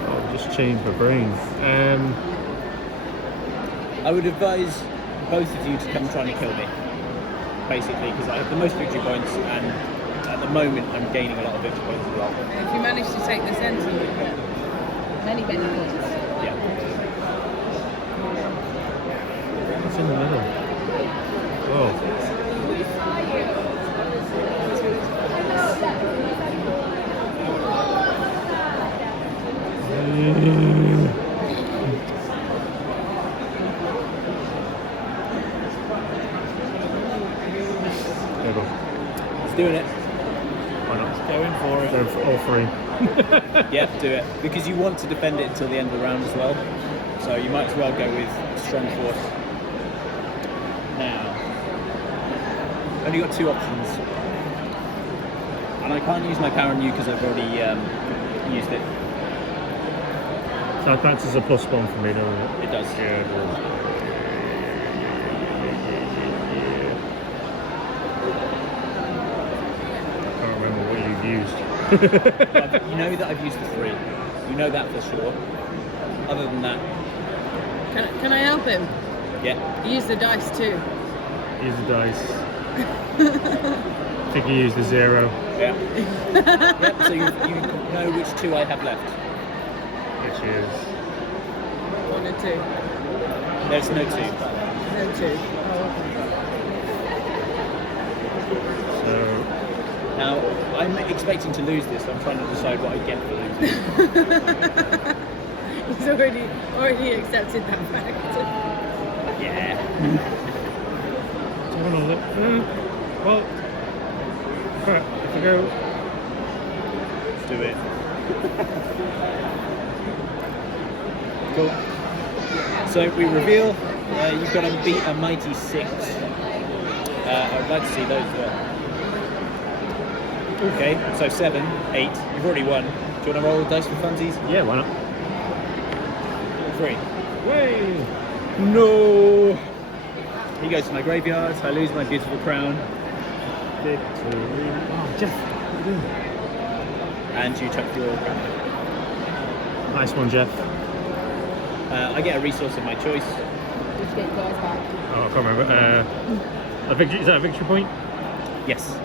I'll just change my brain. I would advise both of you to come trying to kill me. Basically, because I have the most victory points and at the moment I'm gaining a lot of victory points as well. And if you manage to take the centre, you get many points. Yeah. What's in the middle? Oh. There we go. It's doing it. Why not? Going for it. Go for all 3. Yeah, do it. Because you want to defend it until the end of the round as well. So you might as well go with strong force. Now, only got 2 options. And I can't use my power on you because I've already used it. So that is a +1 for me, doesn't it? It does. Yeah, it does. I can't remember what you've used. You know that I've used the 3. You know that for sure. Other than that, Can I help him? Yeah. Use the dice too. Use the dice. I think you use the 0. Yeah. Yep, so you know which 2 I have left. Which is 1 or 2. There's no 2. No 2. Oh, so. Now, I'm expecting to lose this. I'm trying to decide what I get for losing. okay. He's already accepted that fact. Yeah. I want to look. Well, crap. If I go. Let's do it. Cool. So we reveal you've got to beat a mighty 6. I'd like to see those there. Okay, so 7, 8. You've already won. Do you want to roll the dice for funsies? Yeah, why not? 3. Way! No! He goes to my graveyard. I lose my beautiful crown. Victory. Oh, Jeff. What are you doing? And you took your crown. Nice one, Jeff. I get a resource of my choice. Did you get your guys back? Oh, I can't remember. A victory, is that a victory point? Yes.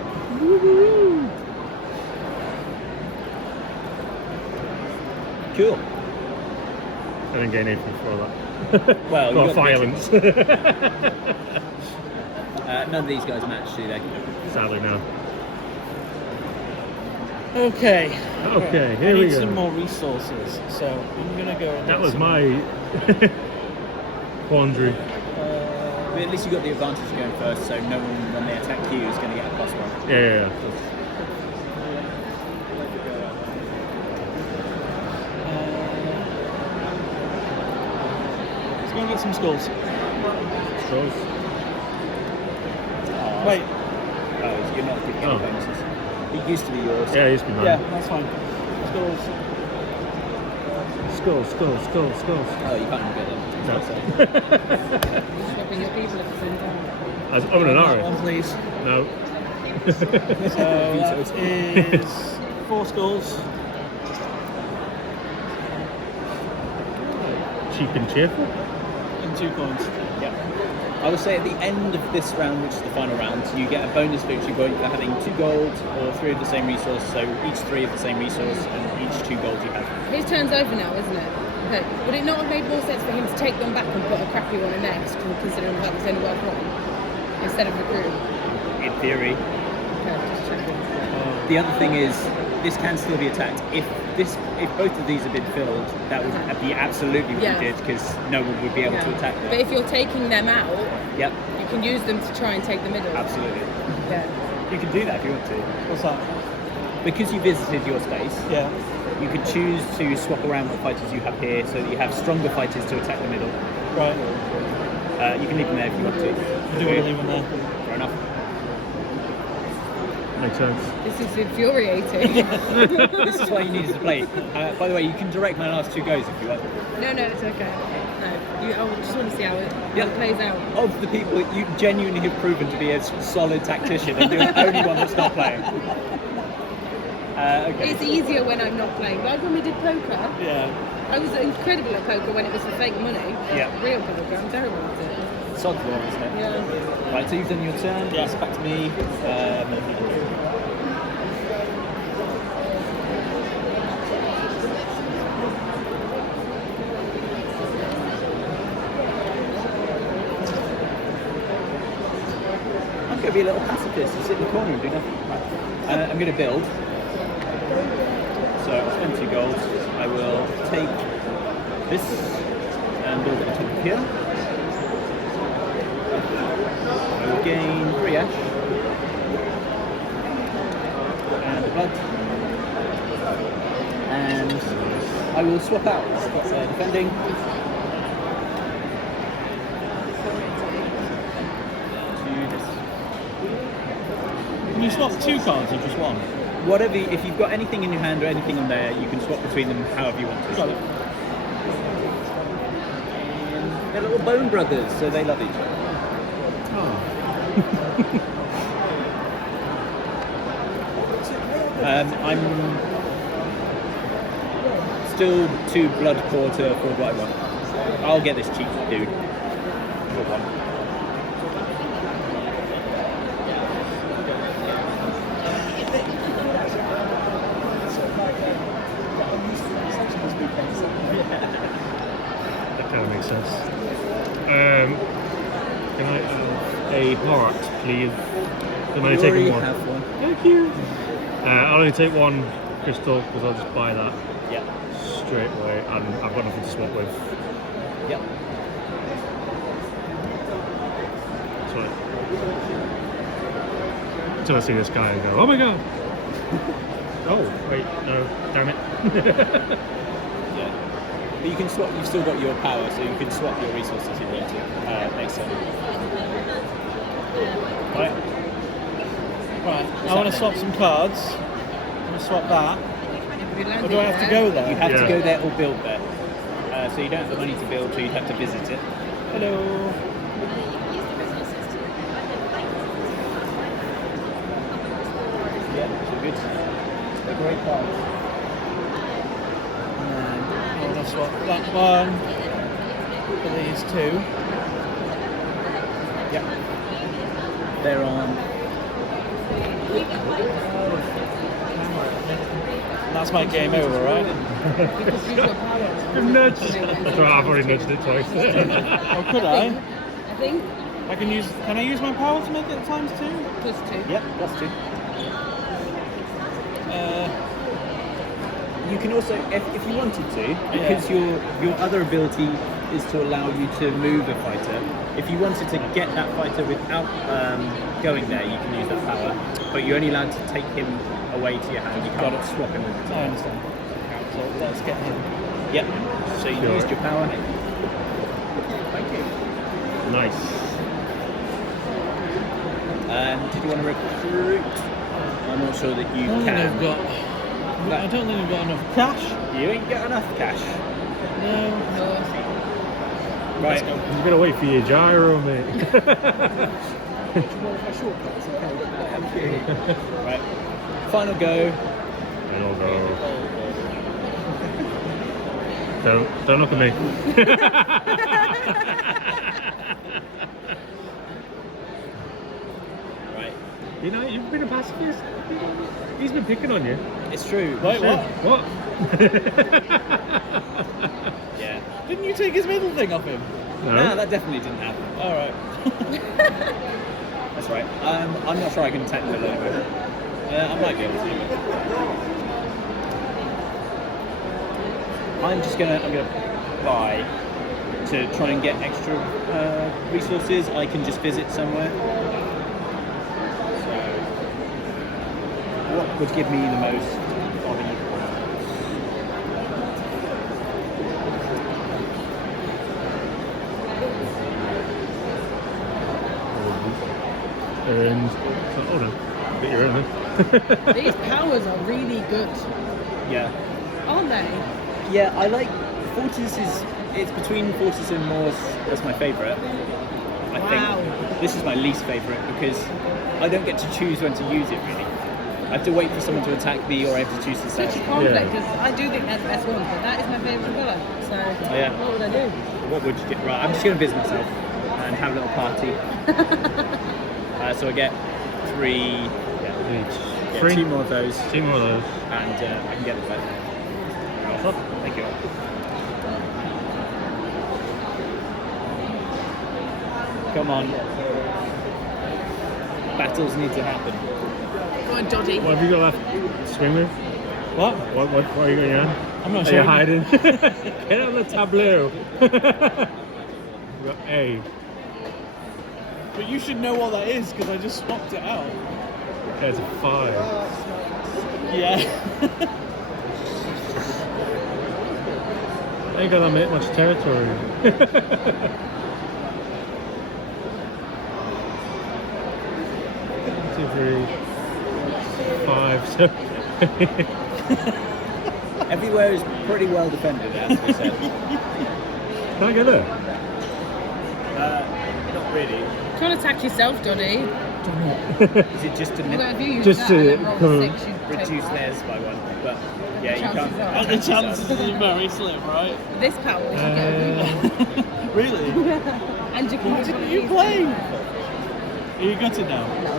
Cool. I didn't gain anything for that. Well, you Or got violence. None of these guys match, do they? Sadly, no. Okay. Okay, I here we need go. some more resources, so I'm gonna go. And That get was some- my quandary. But at least you got the advantage of going first, so no one, when they attack you, is going to get a +1. Yeah. Let's go and get some skulls. Strolls. Wait. Oh, you're not giving any Oh. bonuses. It used to be yours. Yeah, it used to be mine. Yeah, that's fine. Skulls. Skulls. Oh, you can't get them. No. Swapping your people at the same time. As I'm an That Ari. one, please. No. So that is 4 skulls. Cheap and cheerful. And 2 coins. Yeah. I would say at the end of this round, which is the final round, you get a bonus victory point for having 2 gold or 3 of the same resource, so each 3 of the same resource and each 2 gold you have. His turn's over now, isn't it? Okay. Would it not have made more sense for him to take them back and put a crappy one in next, considering the fact there's only 1 instead of recruit? In theory. Okay, just checking. The other thing is, this can still be attacked. If both of these had been filled, that would be absolutely what Yeah. you did, because no one would be able to attack But them. if you're taking them out, Yep, you can use them to try and take the middle. absolutely. Yeah. You can do that if you want to. What's that? Because you visited your space, Yeah. you could choose to swap around what fighters you have here so that you have stronger fighters to attack the middle. Right. You can leave them there if you want to. I do want to leave them there. Fair enough. Makes sense. This is infuriating. This is why you needed to play. By the way, you can direct my last 2 goes if you want. No, it's okay. No, I just want to see how it Yeah. plays out. Of the people, you genuinely have proven to be a solid tactician, and you're the only one that's not playing. Okay. It's easier when I'm not playing. Like when we did poker, Yeah. I was incredible at poker when it was for fake money. Yeah. Real poker, I'm terrible at it. Sod's law, isn't it? Yeah. Right, so you've done your turn. Yeah. It's back to me. I'm going to be a little pacifist and sit in the corner and do nothing. I'm going to build. So I'll spend 2 gold. I will take this and build it on top of here. I will gain 3 ash and a blood, and I will swap out defending. To this. Can you swap 2 cards or just 1? Whatever, if you've got anything in your hand or anything on there, you can swap between them however you want to. Got it. And they're little bone brothers, so they love each other. I'm still 2 blood quarter for what I want. I'll get this cheap dude. For one. That kind of makes sense. Can I have a heart, please? I'm only taking one. Have one. Thank you. I'll only take one crystal because I'll just buy that Yeah. straight away, and I've got nothing to swap with. Yep. So until I see this guy and go, oh my god! Oh wait, no, damn it! Yeah. But you can swap. You've still got your power, so you can swap your resources if you need to. Next turn. Right. Right, I want to swap some cards. I'm going to swap that. We Or landed do I have to there. go there? You have Yeah. to go there or build there. So you don't have the money to build, so you'd have to visit it. Hello. Use the resources to Yeah, so good. They're great cards. And then I want to swap that one for these two. Yep. They're on. That's my game over, right? You just use your power. Nudge! That's right, I've already nudged it twice. Oh, could I? I think Can I use my power to make it times 2? +2. Yep, that's two. Uh, You can also, if you wanted to, because your other ability is to allow you to move a fighter. If you wanted to get that fighter without going there, you can use that power. But you're only allowed to take him away to your hand. You can't swap him with the I time. understand. So let's get him. Yep. So you Sure. used your power. Thank you. Nice. Did you want to recruit? I'm not sure that you I don't think can. I've got. I don't think I've got enough cash. You ain't got enough cash. No. No. Right. You've got to wait for your gyro, mate. Right. Final go. And I'll go. Don't look at me. Right. You know, you've been a pacifist. He's been picking on you. It's true. Wait, what? What? Yeah. Didn't you take his middle thing off him? No, No. that definitely didn't happen. Alright. That's right. I'm not sure I can attack the anyway. I might be able to. I'm gonna buy to try and get extra resources. I can just visit somewhere. So, what would give me the most body? And so, hold on. Get your own then. These powers are really good, Yeah. aren't they? Yeah, I like Fortis it's between Fortis and Morse as my favourite. I Wow. think this is my least favourite because I don't get to choose when to use it really. I have to wait for someone to attack me or I have to choose to Such a set. conflict, Yeah. because I do think that's the best one, but that is my favourite colour. So Oh, yeah. what would I do? What would you do? Right, I'm just going to visit myself and have a little party. So I get 3, Each. yeah, 2 more of those, 2 more of those. and I can get it back. Thank you. Come on. Battles need to happen. Go on, Doddy. What have you got left? Swing with? What? What are you got in your hand? I'm not Are sure. you hiding? Get on the tableau. We've got A. But you should know what that is because I just swapped it out. There's a 5. Yeah. Ain't got that much territory. 2, 3, 5, 7. Everywhere is pretty well defended, as we said. Can I get there? Not really. Try and attack yourself, Doddy. Is it just to Well, if you use Just that to and then roll cover- 6, you take reduce that. theirs by 1? But yeah, you can't. Chances are. The chances are very slim, right? This power, you get a reroll. Really? And you can What use one did of you these play? things. Are you gutted now? No.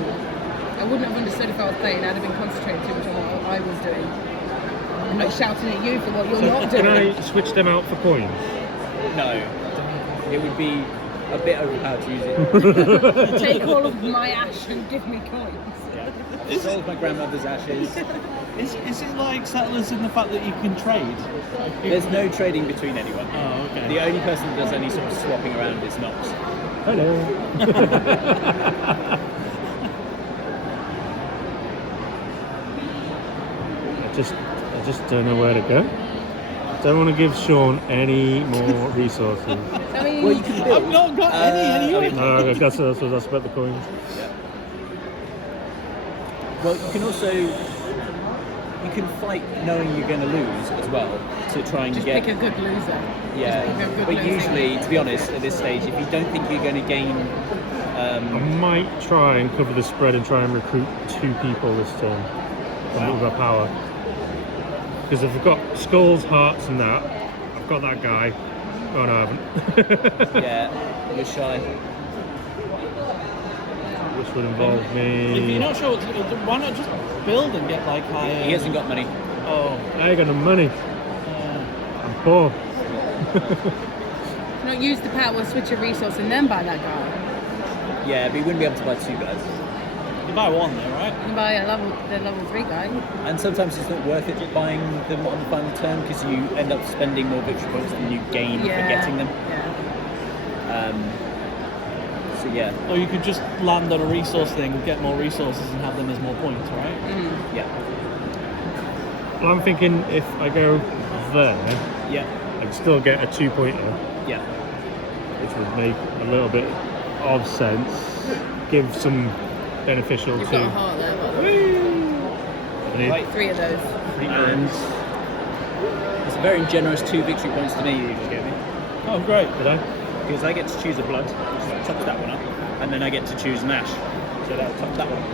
I wouldn't have understood if I was playing. I'd have been concentrating too much on what I was doing. I'm not shouting at you for what you're not Can doing. I switch them out for coins? No, it would be a bit overpowered to use it. Take all of my ash and give me coins. I sold my grandmother's ashes. Is it like Settlers in the fact that you can trade? There's no trading between anyone. Oh, okay. The only person that does any sort of swapping around is Nox. Hello. I just don't know where to go. Don't want to give Sean any more resources. I mean, Well, you can build. I've not got any anyway. No, I guess that's about the coins. Well, you can also fight knowing you're going to lose as well to try and just get. pick a good loser. Yeah, Just pick a good but losing. usually, to be honest, at this stage, if you don't think you're going to gain, I might try and cover the spread and try and recruit 2 people this turn with my power. Because if I've got skulls, hearts, and that, I've got that guy. Oh no, I haven't. yeah, you're shy. Which would involve If me. you're not sure, why not just build and get like higher? He hasn't got money. Oh. I ain't got no money. I'm poor. Not use the power, switch a resource, and then buy that guy. Yeah, but he wouldn't be able to buy 2 guys. You buy one though, right? You can buy the level 3 guy. And sometimes it's not worth it buying them on the final turn because you end up spending more victory points than you gain for getting them. Yeah. So yeah, Or you could just land on a resource thing, get more resources, and have them as more points, right? yeah, Well, I'm thinking if I go there, yeah, I'd still get a 2-pointer, yeah. which would make a little bit of sense. Give some beneficial You've to. got a heart there, by the way. I need- Right. 3 of those. And it's a very generous 2 victory points to me you just gave me. Oh, great. Did I? Because I get to choose a blood, which tops that one up, and then I get to choose an ash, so that'll top that one.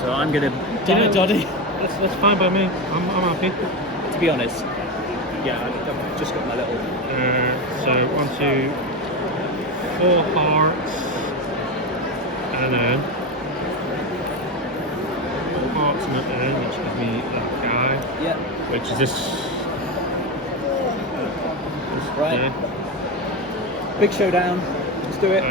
So I'm gonna, Damn it, Doddy. That's fine by me. I'm happy. to be honest, yeah, I've just got my little. So 1, 2, 4 hearts, and an urn. 4 hearts and an urn, which gives me that guy, Yeah, which is this. right. Yeah. Big showdown. Let's do it.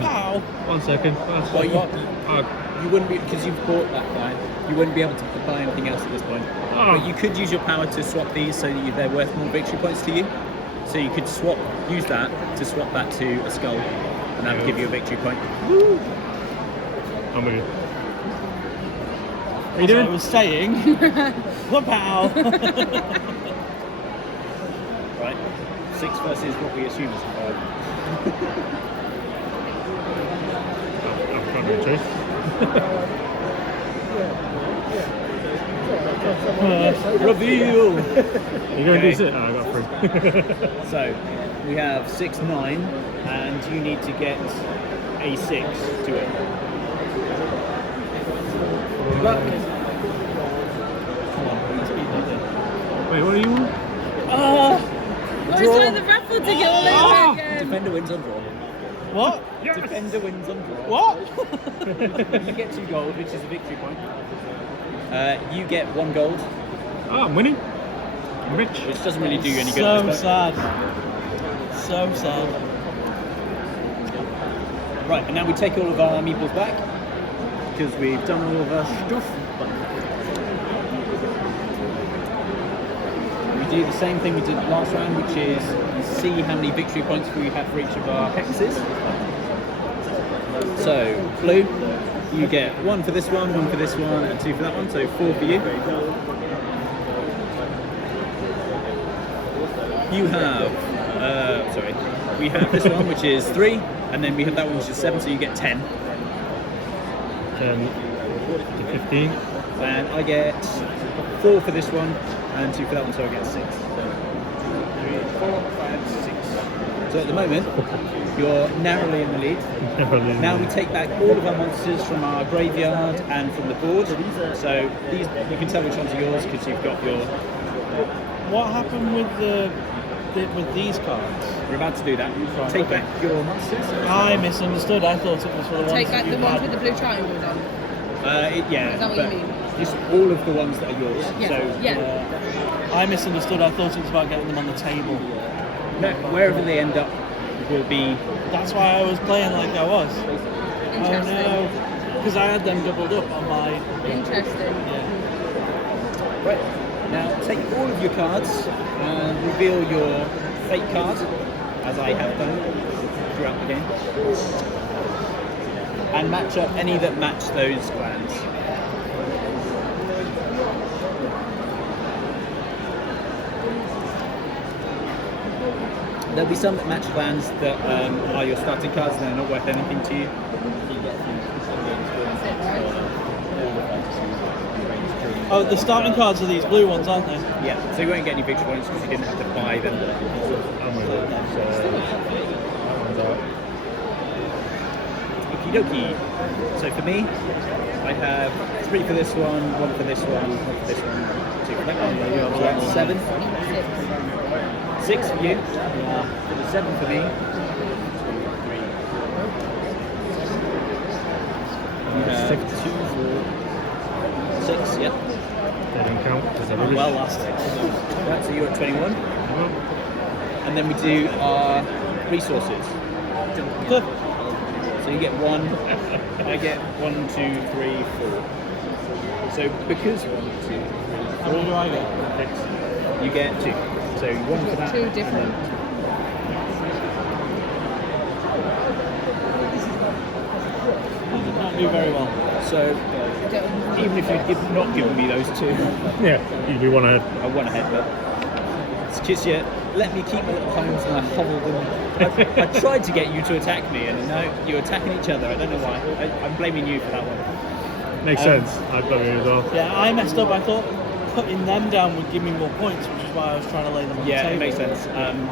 Wow. 1 second. Well, you wouldn't be, because you've bought that guy, you wouldn't be able to buy anything else at this point. Oh. But you could use your power to swap these so that they're worth more victory points to you. So you could use that to swap that to a skull, and that would give you a victory point. I'm with you. How you As I doing? was saying, wow. Right? 6 versus what we assume is 5. I've got no choice. Reveal! You going to Okay. do it? Oh, I got 3. So, we have 6, 9, and you need to get a 6 to it. Good luck. Come on, let's beat that then. Wait, what are you on? Oh, he's doing the raffle ticket all over again. Defender wins on draw. What? Defender wins on draw. What? You get 2 gold, which is a victory point. You get 1 gold, Oh, I'm winning. I'm rich. which doesn't really do you any good So at this point. sad. So sad. Right, and now we take all of our meeples back because we've done all of our stuff. We do the same thing we did last round, which is see how many victory points we have for each of our hexes. So, blue, you get 1 for this one, 1 for this one, and 2 for that one, so 4 for you. You have, we have this one, which is 3, and then we have that one, which is 7, so you get 10. 10 to 15. And I get 4 for this one, and 2 for that one, so I get 6. So 3, 4, 5, 6. So at the moment, you're narrowly in the lead. Now we take back all of our monsters from our graveyard and from the board. So these, you can tell which ones are yours because you've got your. What happened with with these cards? We're about to do that. Take back your monsters. I misunderstood. I thought it was for the ones Take back that the you ones had. with the blue triangles on. Yeah, Is that what but you mean? just all of the ones that are yours. Yeah. So Yeah. I misunderstood. I thought it was about getting them on the table. no, wherever they end up will be. That's why I was playing like I was. Interesting. Oh no, because I had them doubled up on my. Interesting. Yeah. Right. Now take all of your cards and reveal your fake card, as I have done throughout the game, and match up any that match those clans. There'll be some that match clans that are your starting cards and they're not worth anything to you. Oh, the starting cards are these blue ones, aren't they? Yeah, so you won't get any victory points because you didn't have to buy them. Okie dokie. So for me, I have 3 for this one, 1 for this one, 1 for this one, 2 for that one. So that's 7. 6 for you. For the 7 for me. You have 2, 4, 6, yeah. That didn't count because I Well, last thing. Right, so you're at 21. And then we do our resources. Good. So you get 1, I get 1, 2, 3, 4. So because 1, 2, 3, 4, How many do I get? you get 2. So 1 for that. 2 different. You did not do very well. So even if you'd not given me those 2, Yeah, you'd be one ahead. I won ahead, but it's just you let me keep my little homes and I hobbled them. I tried to get you to attack me, and no, you're attacking each other. I don't know why. I'm blaming you for that one. Makes sense. I'd love it as well. Yeah, I messed up. I thought putting them down would give me more points, which is why I was trying to lay them on the Yeah, table. it makes sense.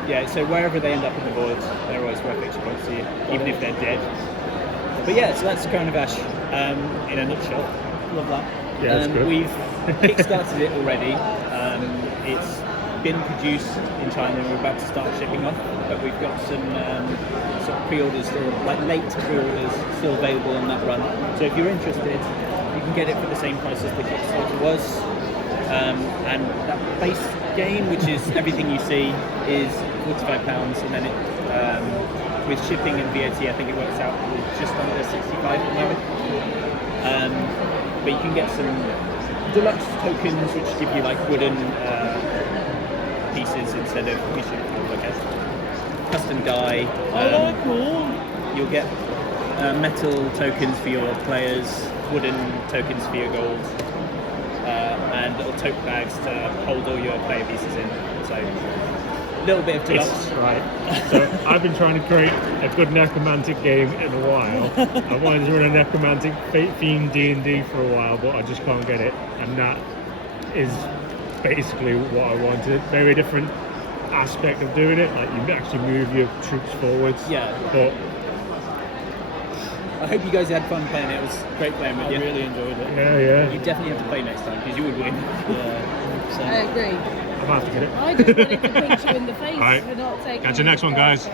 Yeah, so wherever they end up on the board, they're always worth extra points to you, even if they're dead. But yeah, so that's Crown of Ash in a nutshell. Love that. Yeah, that's good. We've kickstarted it already. It's been produced in China and we're about to start shipping off, but we've got some sort of pre-orders still, like late pre-orders still available on that run. So if you're interested, you can get it for the same price as the Kickstarter was. And that base game, which is everything you see, is £45, and then it with shipping and VAT, I think it works out just under 65 at the moment. But you can get some deluxe tokens, which give you like wooden pieces instead of like a custom die. Oh, cool. You'll get metal tokens for your players, wooden tokens for your gold, and little tote bags to hold all your player pieces in. So a little bit of deluxe. Right. So I've been trying to create a good necromantic game in a while. I wanted to run a necromantic themed D&D for a while, but I just can't get it. And that is basically what I wanted. Very different aspect of doing it. Like you actually move your troops forwards. Yeah. But I hope you guys had fun playing it. It was great playing with I you. really enjoyed it. yeah. You definitely have to play next time because you would win. Yeah. I agree. I'm gonna have to get it. I just wanted to punch you in the face Alright. for not taking. Catch you next one, guys.